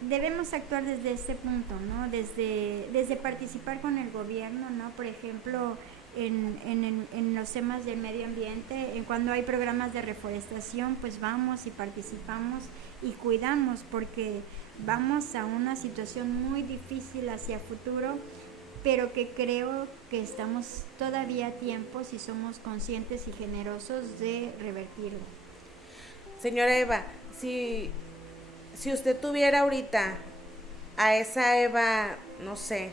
debemos actuar desde este punto, ¿no? Desde participar con el gobierno, ¿no? Por ejemplo, en los temas del medio ambiente, cuando hay programas de reforestación, pues vamos y participamos y cuidamos, porque vamos a una situación muy difícil hacia futuro, pero que creo que estamos todavía a tiempo, si somos conscientes y generosos, de revertirlo. Señora Eva, si usted tuviera ahorita a esa Eva, no sé,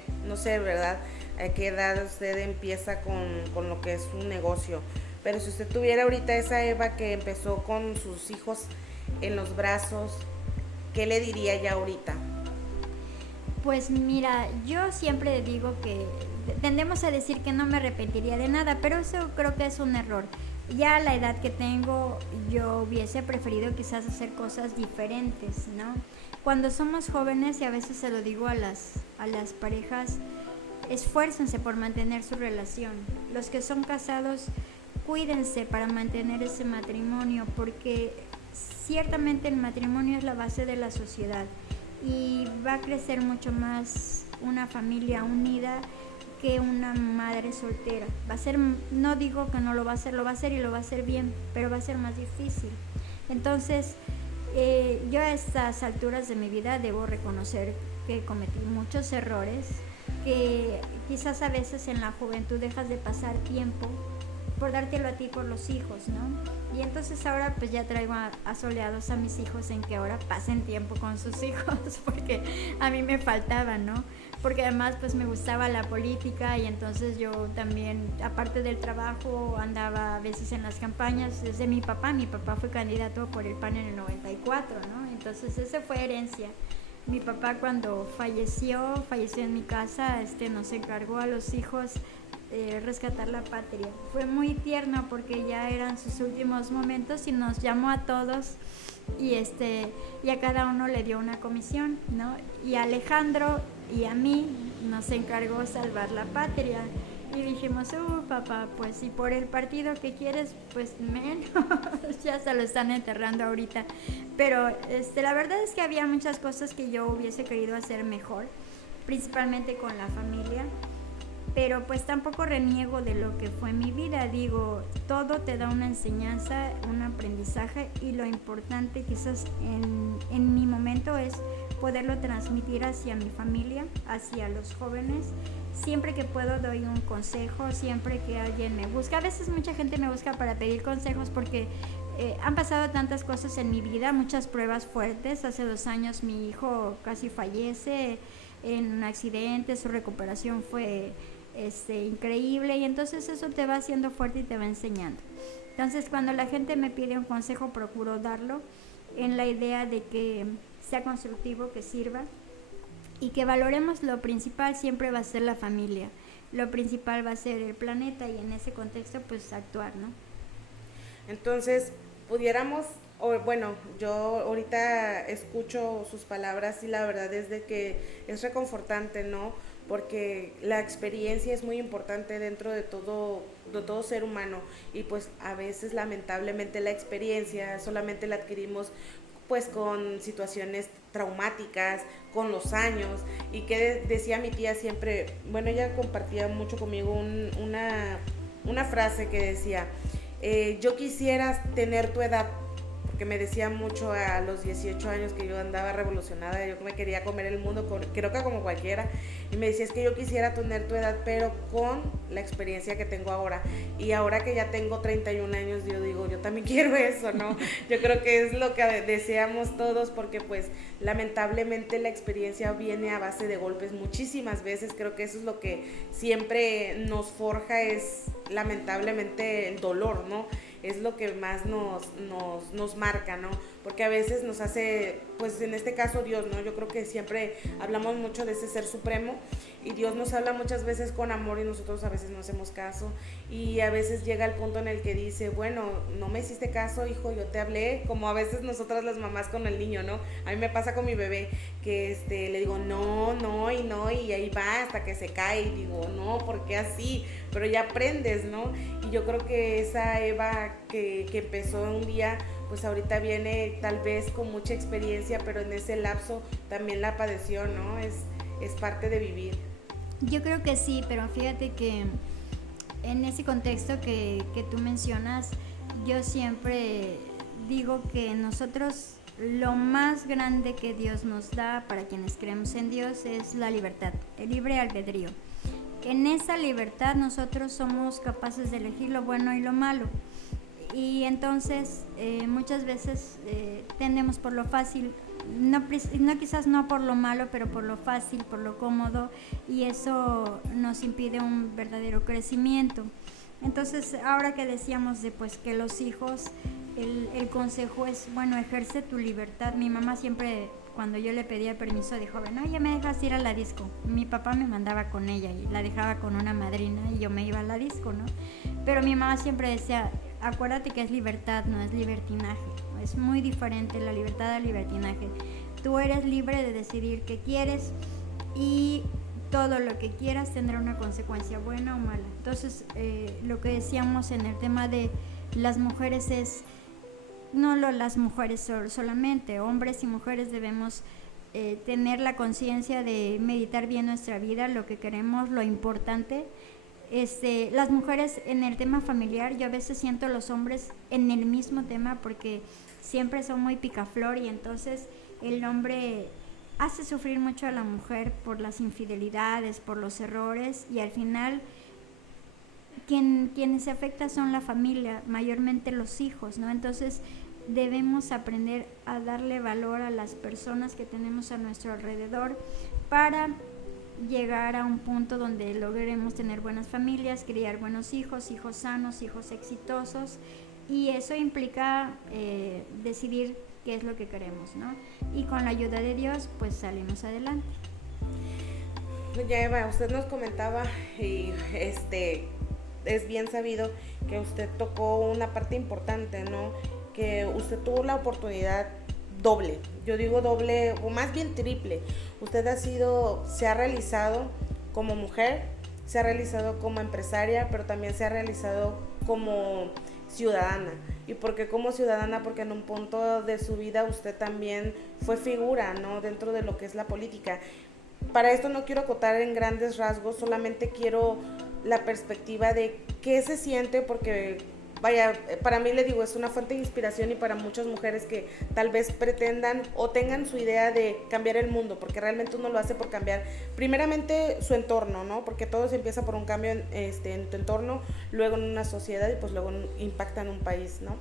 ¿verdad? ¿A qué edad usted empieza con lo que es un negocio? Pero si usted tuviera ahorita esa Eva que empezó con sus hijos en los brazos, ¿qué le diría ya ahorita? Pues mira, yo siempre digo que tendemos a decir que no me arrepentiría de nada, pero eso creo que es un error. Ya a la edad que tengo, yo hubiese preferido quizás hacer cosas diferentes, ¿no? Cuando somos jóvenes, y a veces se lo digo a las parejas, esfuércense por mantener su relación. Los que son casados, cuídense para mantener ese matrimonio, porque ciertamente el matrimonio es la base de la sociedad y va a crecer mucho más una familia unida que una madre soltera. Va a ser, no digo que no lo va a hacer, lo va a hacer y lo va a hacer bien, pero va a ser más difícil. Entonces, yo a estas alturas de mi vida debo reconocer que cometí muchos errores, que quizás a veces en la juventud dejas de pasar tiempo por dártelo a ti por los hijos, ¿no? Y entonces ahora pues ya traigo asoleados a mis hijos en que ahora pasen tiempo con sus hijos, porque a mí me faltaba, ¿no? Porque además pues me gustaba la política y entonces yo también, aparte del trabajo, andaba a veces en las campañas desde mi papá fue candidato por el PAN en el 94, ¿no? Entonces esa fue herencia. Mi papá cuando falleció en mi casa, nos encargó a los hijos rescatar la patria. Fue muy tierno porque ya eran sus últimos momentos y nos llamó a todos y a cada uno le dio una comisión, ¿no? Y a Alejandro y a mí nos encargó salvar la patria. Y dijimos, papá, pues si por el partido que quieres, pues menos, ya se lo están enterrando ahorita. Pero la verdad es que había muchas cosas que yo hubiese querido hacer mejor, principalmente con la familia. Pero pues tampoco reniego de lo que fue mi vida, digo, todo te da una enseñanza, un aprendizaje y lo importante quizás en mi momento es poderlo transmitir hacia mi familia, hacia los jóvenes. Siempre que puedo doy un consejo, siempre que alguien me busca, a veces mucha gente me busca para pedir consejos porque han pasado tantas cosas en mi vida, muchas pruebas fuertes. Hace 2 años mi hijo casi fallece en un accidente, su recuperación fue increíble y entonces eso te va haciendo fuerte y te va enseñando. Entonces cuando la gente me pide un consejo procuro darlo en la idea de que sea constructivo, que sirva y que valoremos lo principal. Siempre va a ser la familia, lo principal va a ser el planeta y en ese contexto pues actuar, ¿no? Entonces pudiéramos, bueno, yo ahorita escucho sus palabras y la verdad es de que es reconfortante, ¿no? Porque la experiencia es muy importante dentro de todo ser humano y pues a veces lamentablemente la experiencia solamente la adquirimos pues con situaciones traumáticas, con los años, y que decía mi tía siempre, bueno, ella compartía mucho conmigo una frase que decía, yo quisiera tener tu edad, porque me decía mucho a los 18 años que yo andaba revolucionada, yo me quería comer el mundo, creo que como cualquiera, y me decía, es que yo quisiera tener tu edad, pero con la experiencia que tengo ahora, y ahora que ya tengo 31 años, yo digo, yo también quiero eso, ¿no? Yo creo que es lo que deseamos todos, porque pues lamentablemente la experiencia viene a base de golpes muchísimas veces, creo que eso es lo que siempre nos forja, es lamentablemente el dolor, ¿no? Es lo que más nos marca, ¿no? Porque a veces nos hace, pues en este caso Dios, ¿no? Yo creo que siempre hablamos mucho de ese ser supremo y Dios nos habla muchas veces con amor y nosotros a veces no hacemos caso y a veces llega el punto en el que dice, bueno, no me hiciste caso, hijo, yo te hablé, como a veces nosotras las mamás con el niño, ¿no? A mí me pasa con mi bebé que le digo no y ahí va hasta que se cae y digo, no, ¿por qué así? Pero ya aprendes, ¿no? Y yo creo que esa Eva que empezó un día, pues ahorita viene tal vez con mucha experiencia, pero en ese lapso también la padeció, ¿no? Es parte de vivir. Yo creo que sí, pero fíjate que en ese contexto que tú mencionas, yo siempre digo que nosotros lo más grande que Dios nos da para quienes creemos en Dios es la libertad, el libre albedrío. En esa libertad nosotros somos capaces de elegir lo bueno y lo malo. Y entonces muchas veces tendemos por lo fácil, no quizás no por lo malo, pero por lo fácil, por lo cómodo, y eso nos impide un verdadero crecimiento. Entonces ahora que decíamos de pues que los hijos, el consejo es, bueno, ejerce tu libertad. Mi mamá siempre, cuando yo le pedía permiso de joven, oye, ¿me dejas ir a la disco? Mi papá me mandaba con ella y la dejaba con una madrina y yo me iba a la disco, ¿no? Pero mi mamá siempre decía, acuérdate que es libertad, no es libertinaje. Es muy diferente la libertad al libertinaje. Tú eres libre de decidir qué quieres y todo lo que quieras tendrá una consecuencia buena o mala. Entonces, lo que decíamos en el tema de las mujeres es, no las mujeres solamente, hombres y mujeres debemos tener la conciencia de meditar bien nuestra vida, lo que queremos, lo importante. Las mujeres en el tema familiar, yo a veces siento los hombres en el mismo tema porque siempre son muy picaflor y entonces el hombre hace sufrir mucho a la mujer por las infidelidades, por los errores y al final quienes se afecta son la familia, mayormente los hijos, ¿no? Entonces debemos aprender a darle valor a las personas que tenemos a nuestro alrededor para llegar a un punto donde logremos tener buenas familias, criar buenos hijos, hijos sanos, hijos exitosos y eso implica decidir qué es lo que queremos, ¿no? Y con la ayuda de Dios pues salimos adelante. Ya Eva, usted nos comentaba y es bien sabido que usted tocó una parte importante, ¿no? Que usted tuvo la oportunidad doble, yo digo doble o más bien triple. Usted se ha realizado como mujer, se ha realizado como empresaria, pero también se ha realizado como ciudadana. ¿Y por qué como ciudadana? Porque en un punto de su vida usted también fue figura, ¿no? Dentro de lo que es la política. Para esto no quiero acotar en grandes rasgos, solamente quiero la perspectiva de qué se siente, porque vaya, para mí le digo, es una fuente de inspiración y para muchas mujeres que tal vez pretendan o tengan su idea de cambiar el mundo, porque realmente uno lo hace por cambiar primeramente su entorno, ¿no? Porque todo se empieza por un cambio en tu entorno, luego en una sociedad y pues luego impacta en un país, ¿no?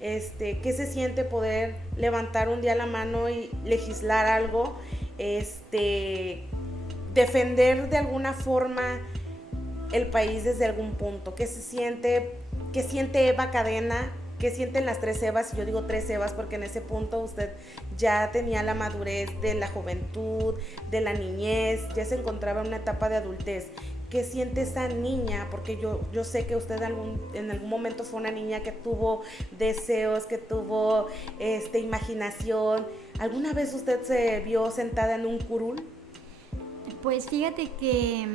¿Qué se siente poder levantar un día la mano y legislar algo? Defender de alguna forma el país desde algún punto. ¿Qué se siente? ¿Qué siente Eva Cadena? ¿Qué sienten las 3 Evas? Y yo digo 3 Evas porque en ese punto usted ya tenía la madurez de la juventud, de la niñez, ya se encontraba en una etapa de adultez. ¿Qué siente esa niña? Porque yo sé que usted en algún momento fue una niña que tuvo deseos, que tuvo imaginación. ¿Alguna vez usted se vio sentada en un curul? Pues fíjate que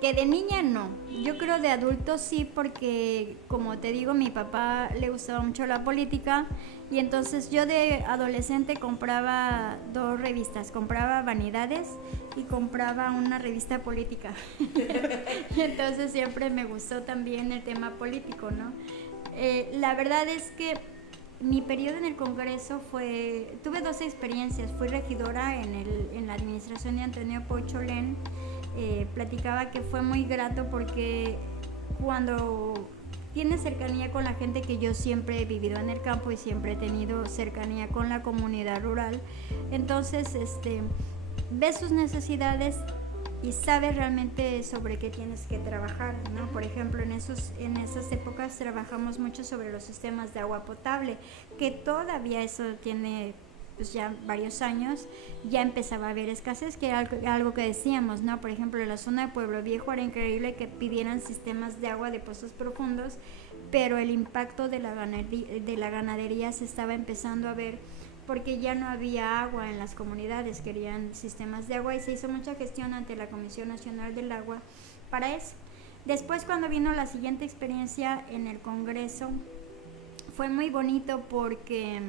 de niña no, yo creo de adulto sí, porque como te digo, mi papá le gustaba mucho la política y entonces yo de adolescente compraba 2 revistas, compraba Vanidades y compraba una revista política y entonces siempre me gustó también el tema político, ¿no? La verdad es que mi periodo en el Congreso tuve 2 experiencias, fui regidora en la administración de Antonio Pocholén. Platicaba que fue muy grato porque cuando tienes cercanía con la gente, que yo siempre he vivido en el campo y siempre he tenido cercanía con la comunidad rural, entonces ves sus necesidades y sabes realmente sobre qué tienes que trabajar, ¿no? Por ejemplo, en esas épocas trabajamos mucho sobre los sistemas de agua potable, que todavía eso tiene pues ya varios años, ya empezaba a haber escasez, que era algo que decíamos, ¿no? Por ejemplo, en la zona de Pueblo Viejo era increíble que pidieran sistemas de agua de pozos profundos, pero el impacto de la ganadería se estaba empezando a ver porque ya no había agua en las comunidades, querían sistemas de agua y se hizo mucha gestión ante la Comisión Nacional del Agua para eso. Después, cuando vino la siguiente experiencia en el Congreso, fue muy bonito porque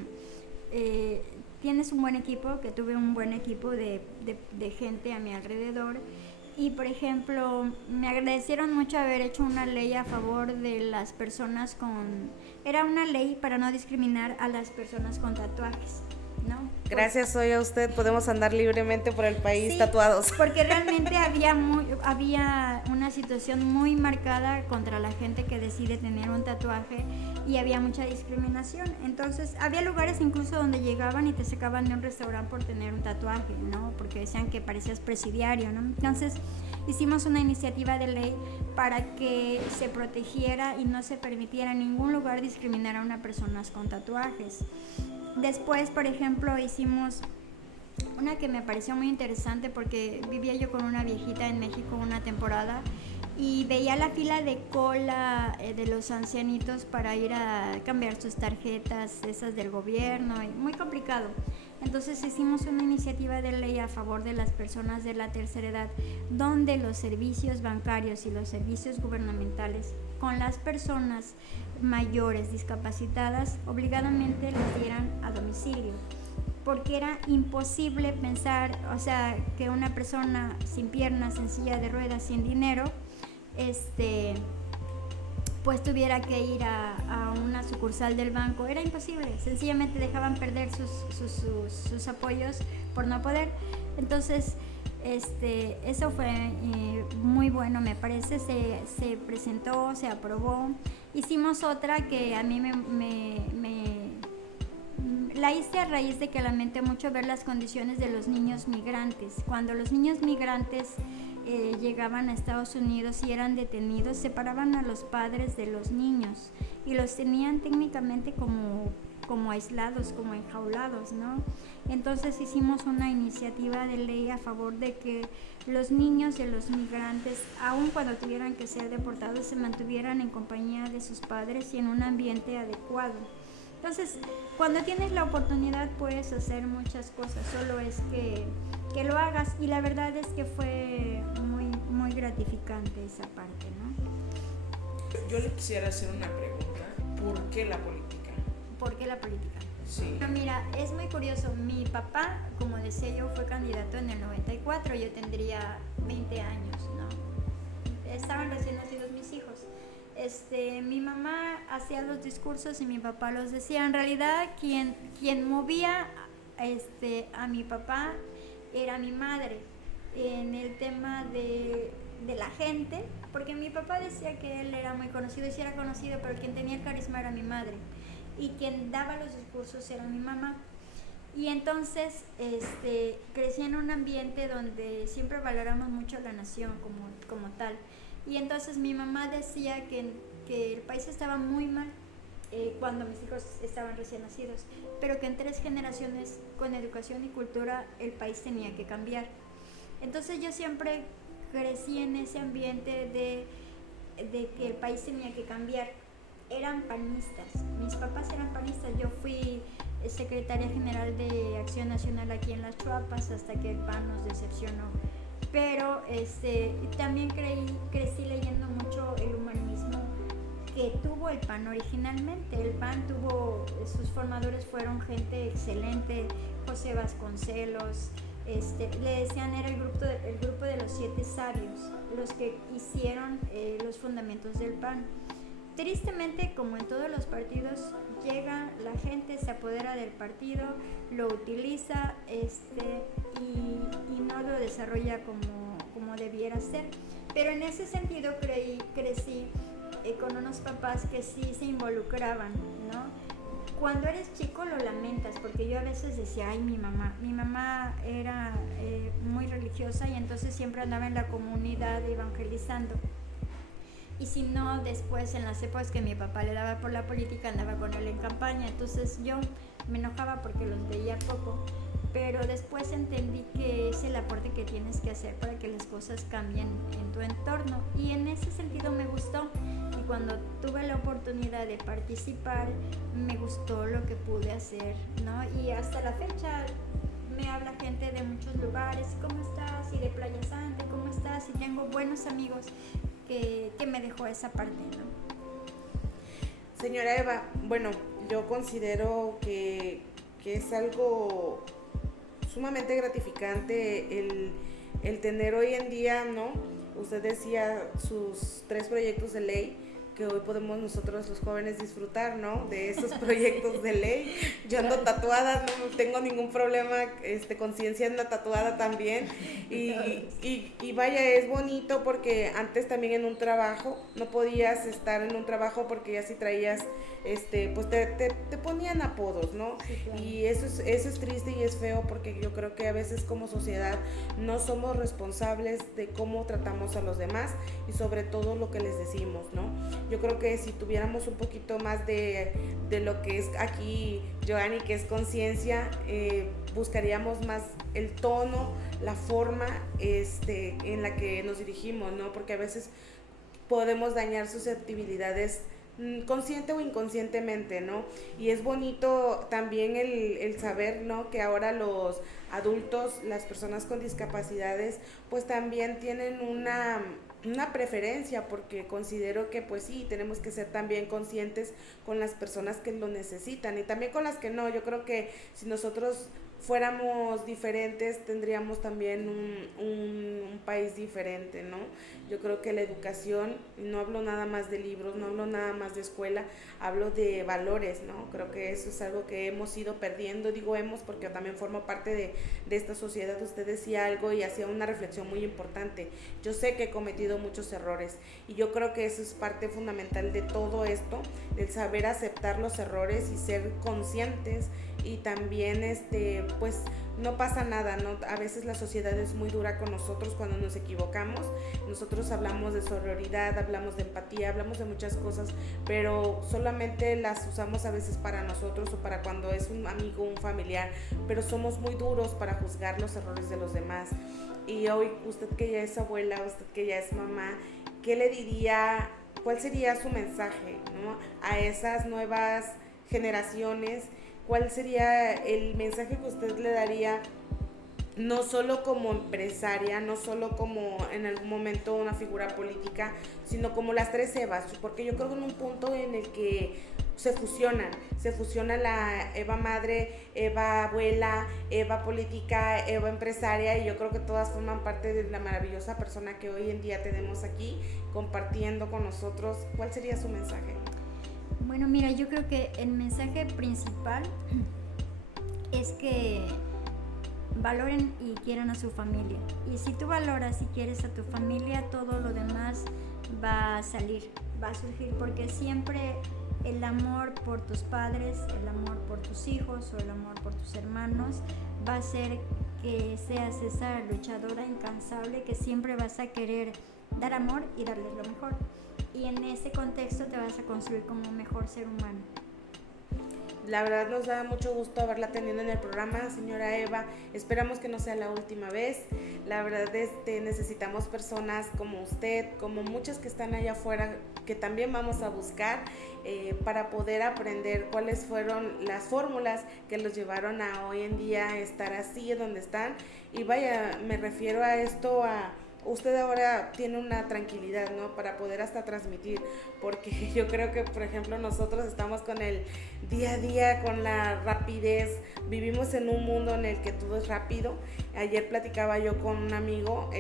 tienes un buen equipo, que tuve un buen equipo de gente a mi alrededor y, por ejemplo, me agradecieron mucho haber hecho una ley a favor de las personas era una ley para no discriminar a las personas con tatuajes, ¿no? Gracias hoy a usted podemos andar libremente por el país, sí, tatuados. Porque realmente había una situación muy marcada contra la gente que decide tener un tatuaje y había mucha discriminación. Entonces había lugares incluso donde llegaban y te sacaban de un restaurante por tener un tatuaje, ¿no? Porque decían que parecías presidiario, ¿no? Entonces hicimos una iniciativa de ley para que se protegiera y no se permitiera en ningún lugar discriminar a una persona con tatuajes. Después, por ejemplo, hicimos una que me pareció muy interesante porque vivía yo con una viejita en México una temporada y veía la fila de cola de los ancianitos para ir a cambiar sus tarjetas, esas del gobierno, y muy complicado. Entonces hicimos una iniciativa de ley a favor de las personas de la tercera edad, donde los servicios bancarios y los servicios gubernamentales con las personas mayores discapacitadas obligadamente les dieran a domicilio. porque era imposible pensar, o sea, que una persona sin piernas, en silla de ruedas, sin dinero, pues tuviera que ir a una sucursal del banco. Era imposible, sencillamente dejaban perder sus apoyos por no poder. Entonces, eso fue muy bueno, me parece. Se presentó, se aprobó. Hicimos otra que a mí la hice a raíz de que lamenté mucho ver las condiciones de los niños migrantes. Cuando los niños migrantes llegaban a Estados Unidos y eran detenidos, separaban a los padres de los niños y los tenían técnicamente como aislados, como enjaulados, ¿no? Entonces hicimos una iniciativa de ley a favor de que los niños de los migrantes, aun cuando tuvieran que ser deportados, se mantuvieran en compañía de sus padres y en un ambiente adecuado. Entonces, cuando tienes la oportunidad puedes hacer muchas cosas, solo es que lo hagas, y la verdad es que fue muy, muy gratificante esa parte, ¿no? Yo le quisiera hacer una pregunta. ¿Por qué la política? ¿Por qué la política? Sí. Pero mira, es muy curioso. Mi papá, como decía yo, fue candidato en el 94. Yo tendría 20 años, ¿no? Estaban recién nacidos mis hijos. Mi mamá hacía los discursos y mi papá los decía. En realidad, quien movía a mi papá era mi madre en el tema de la gente, porque mi papá decía que él era muy conocido, y sí era conocido, pero quien tenía el carisma era mi madre, y quien daba los discursos era mi mamá. Y entonces crecí en un ambiente donde siempre valoramos mucho la nación como tal. Y entonces mi mamá decía que el país estaba muy mal cuando mis hijos estaban recién nacidos, pero que en 3 generaciones con educación y cultura el país tenía que cambiar. Entonces yo siempre crecí en ese ambiente de que el país tenía que cambiar. Eran panistas, mis papás eran panistas. Yo fui secretaria general de Acción Nacional aquí en Las Chuapas hasta que el PAN nos decepcionó. Pero también crecí leyendo mucho el humanismo que tuvo el PAN originalmente. El PAN sus formadores fueron gente excelente, José Vasconcelos, le decían, era el grupo de los 7 sabios, los que hicieron los fundamentos del PAN. Tristemente, como en todos los partidos, llega la gente, se apodera del partido, lo utiliza y no lo desarrolla como debiera ser. Pero en ese sentido crecí con unos papás que sí se involucraban, ¿no? Cuando eres chico lo lamentas, porque yo a veces decía, ay, mi mamá era muy religiosa y entonces siempre andaba en la comunidad evangelizando. Y si no, después en las épocas que mi papá le daba por la política, andaba con él en campaña. Entonces yo me enojaba porque los veía poco, pero después entendí que es el aporte que tienes que hacer para que las cosas cambien en tu entorno, y en ese sentido me gustó. Y cuando tuve la oportunidad de participar, me gustó lo que pude hacer, ¿no? Y hasta la fecha me habla gente de muchos lugares, ¿cómo estás? Y de Playa Santa, ¿cómo estás? Y tengo buenos amigos que me dejó esa parte, ¿no? Señora Eva, bueno, yo considero que es algo sumamente gratificante el tener hoy en día, ¿no? Usted decía sus 3 proyectos de ley, que hoy podemos nosotros los jóvenes disfrutar, ¿no? De esos proyectos de ley. Yo ando tatuada, no tengo ningún problema, conciencia anda tatuada también. Y vaya, es bonito porque antes también en un trabajo, no podías estar en un trabajo porque ya si traías, pues te ponían apodos, ¿no? Sí, claro. Y eso es triste y es feo, porque yo creo que a veces como sociedad no somos responsables de cómo tratamos a los demás y sobre todo lo que les decimos, ¿no? Yo creo que si tuviéramos un poquito más de lo que es aquí, Joanny, que es conciencia, buscaríamos más el tono, la forma en la que nos dirigimos, ¿no? Porque a veces podemos dañar susceptibilidades consciente o inconscientemente, ¿no? Y es bonito también el saber, ¿no? Que ahora los adultos, las personas con discapacidades, pues también tienen una preferencia, porque considero que pues sí, tenemos que ser también conscientes con las personas que lo necesitan y también con las que no. Yo creo que si nosotros fuéramos diferentes, tendríamos también un país diferente, ¿no? Yo creo que la educación, no hablo nada más de libros, no hablo nada más de escuela, hablo de valores, ¿no? Creo que eso es algo que hemos ido perdiendo, digo hemos porque yo también formo parte de esta sociedad. Usted decía algo y hacía una reflexión muy importante. Yo sé que he cometido muchos errores y yo creo que eso es parte fundamental de todo esto, del saber aceptar los errores y ser conscientes, y también pues no pasa nada, ¿no? A veces la sociedad es muy dura con nosotros cuando nos equivocamos. Nosotros hablamos de sororidad, hablamos de empatía, hablamos de muchas cosas, pero solamente las usamos a veces para nosotros o para cuando es un amigo, un familiar, pero somos muy duros para juzgar los errores de los demás. Y hoy, usted que ya es abuela, usted que ya es mamá, ¿qué le diría, cuál sería su mensaje, ¿no?, a esas nuevas generaciones? ¿Cuál sería el mensaje que usted le daría, no solo como empresaria, no solo como en algún momento una figura política, sino como las tres Evas? Porque yo creo que en un punto en el que se fusiona la Eva madre, Eva abuela, Eva política, Eva empresaria, y yo creo que todas forman parte de la maravillosa persona que hoy en día tenemos aquí compartiendo con nosotros. ¿Cuál sería su mensaje? Bueno, mira, yo creo que el mensaje principal es que valoren y quieran a su familia. Y si tú valoras y quieres a tu familia, todo lo demás va a salir, va a surgir, porque siempre el amor por tus padres, el amor por tus hijos o el amor por tus hermanos va a hacer que seas esa luchadora incansable que siempre vas a querer dar amor y darles lo mejor. Y en ese contexto te vas a construir como un mejor ser humano. La verdad nos da mucho gusto haberla tenido en el programa, señora Eva. Esperamos que no sea la última vez. La verdad necesitamos personas como usted, como muchas que están allá afuera, que también vamos a buscar para poder aprender cuáles fueron las fórmulas que los llevaron a hoy en día estar así donde están. Y vaya, me refiero a esto, usted ahora tiene una tranquilidad, ¿no?, para poder hasta transmitir, porque yo creo que, por ejemplo, nosotros estamos con el día a día, con la rapidez, vivimos en un mundo en el que todo es rápido. Ayer platicaba yo con un amigo,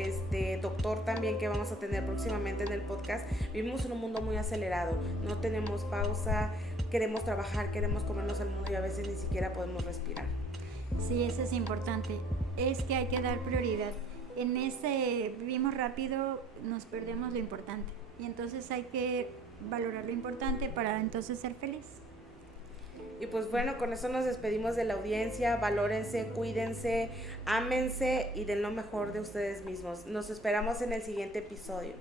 doctor también, que vamos a tener próximamente en el podcast. Vivimos en un mundo muy acelerado, no tenemos pausa, queremos trabajar, queremos comernos el mundo y a veces ni siquiera podemos respirar. Sí, eso es importante, es que hay que dar prioridad. En vivimos rápido, nos perdemos lo importante, y entonces hay que valorar lo importante para entonces ser feliz. Y pues bueno, con eso nos despedimos de la audiencia. Valórense, cuídense, ámense y den lo mejor de ustedes mismos. Nos esperamos en el siguiente episodio.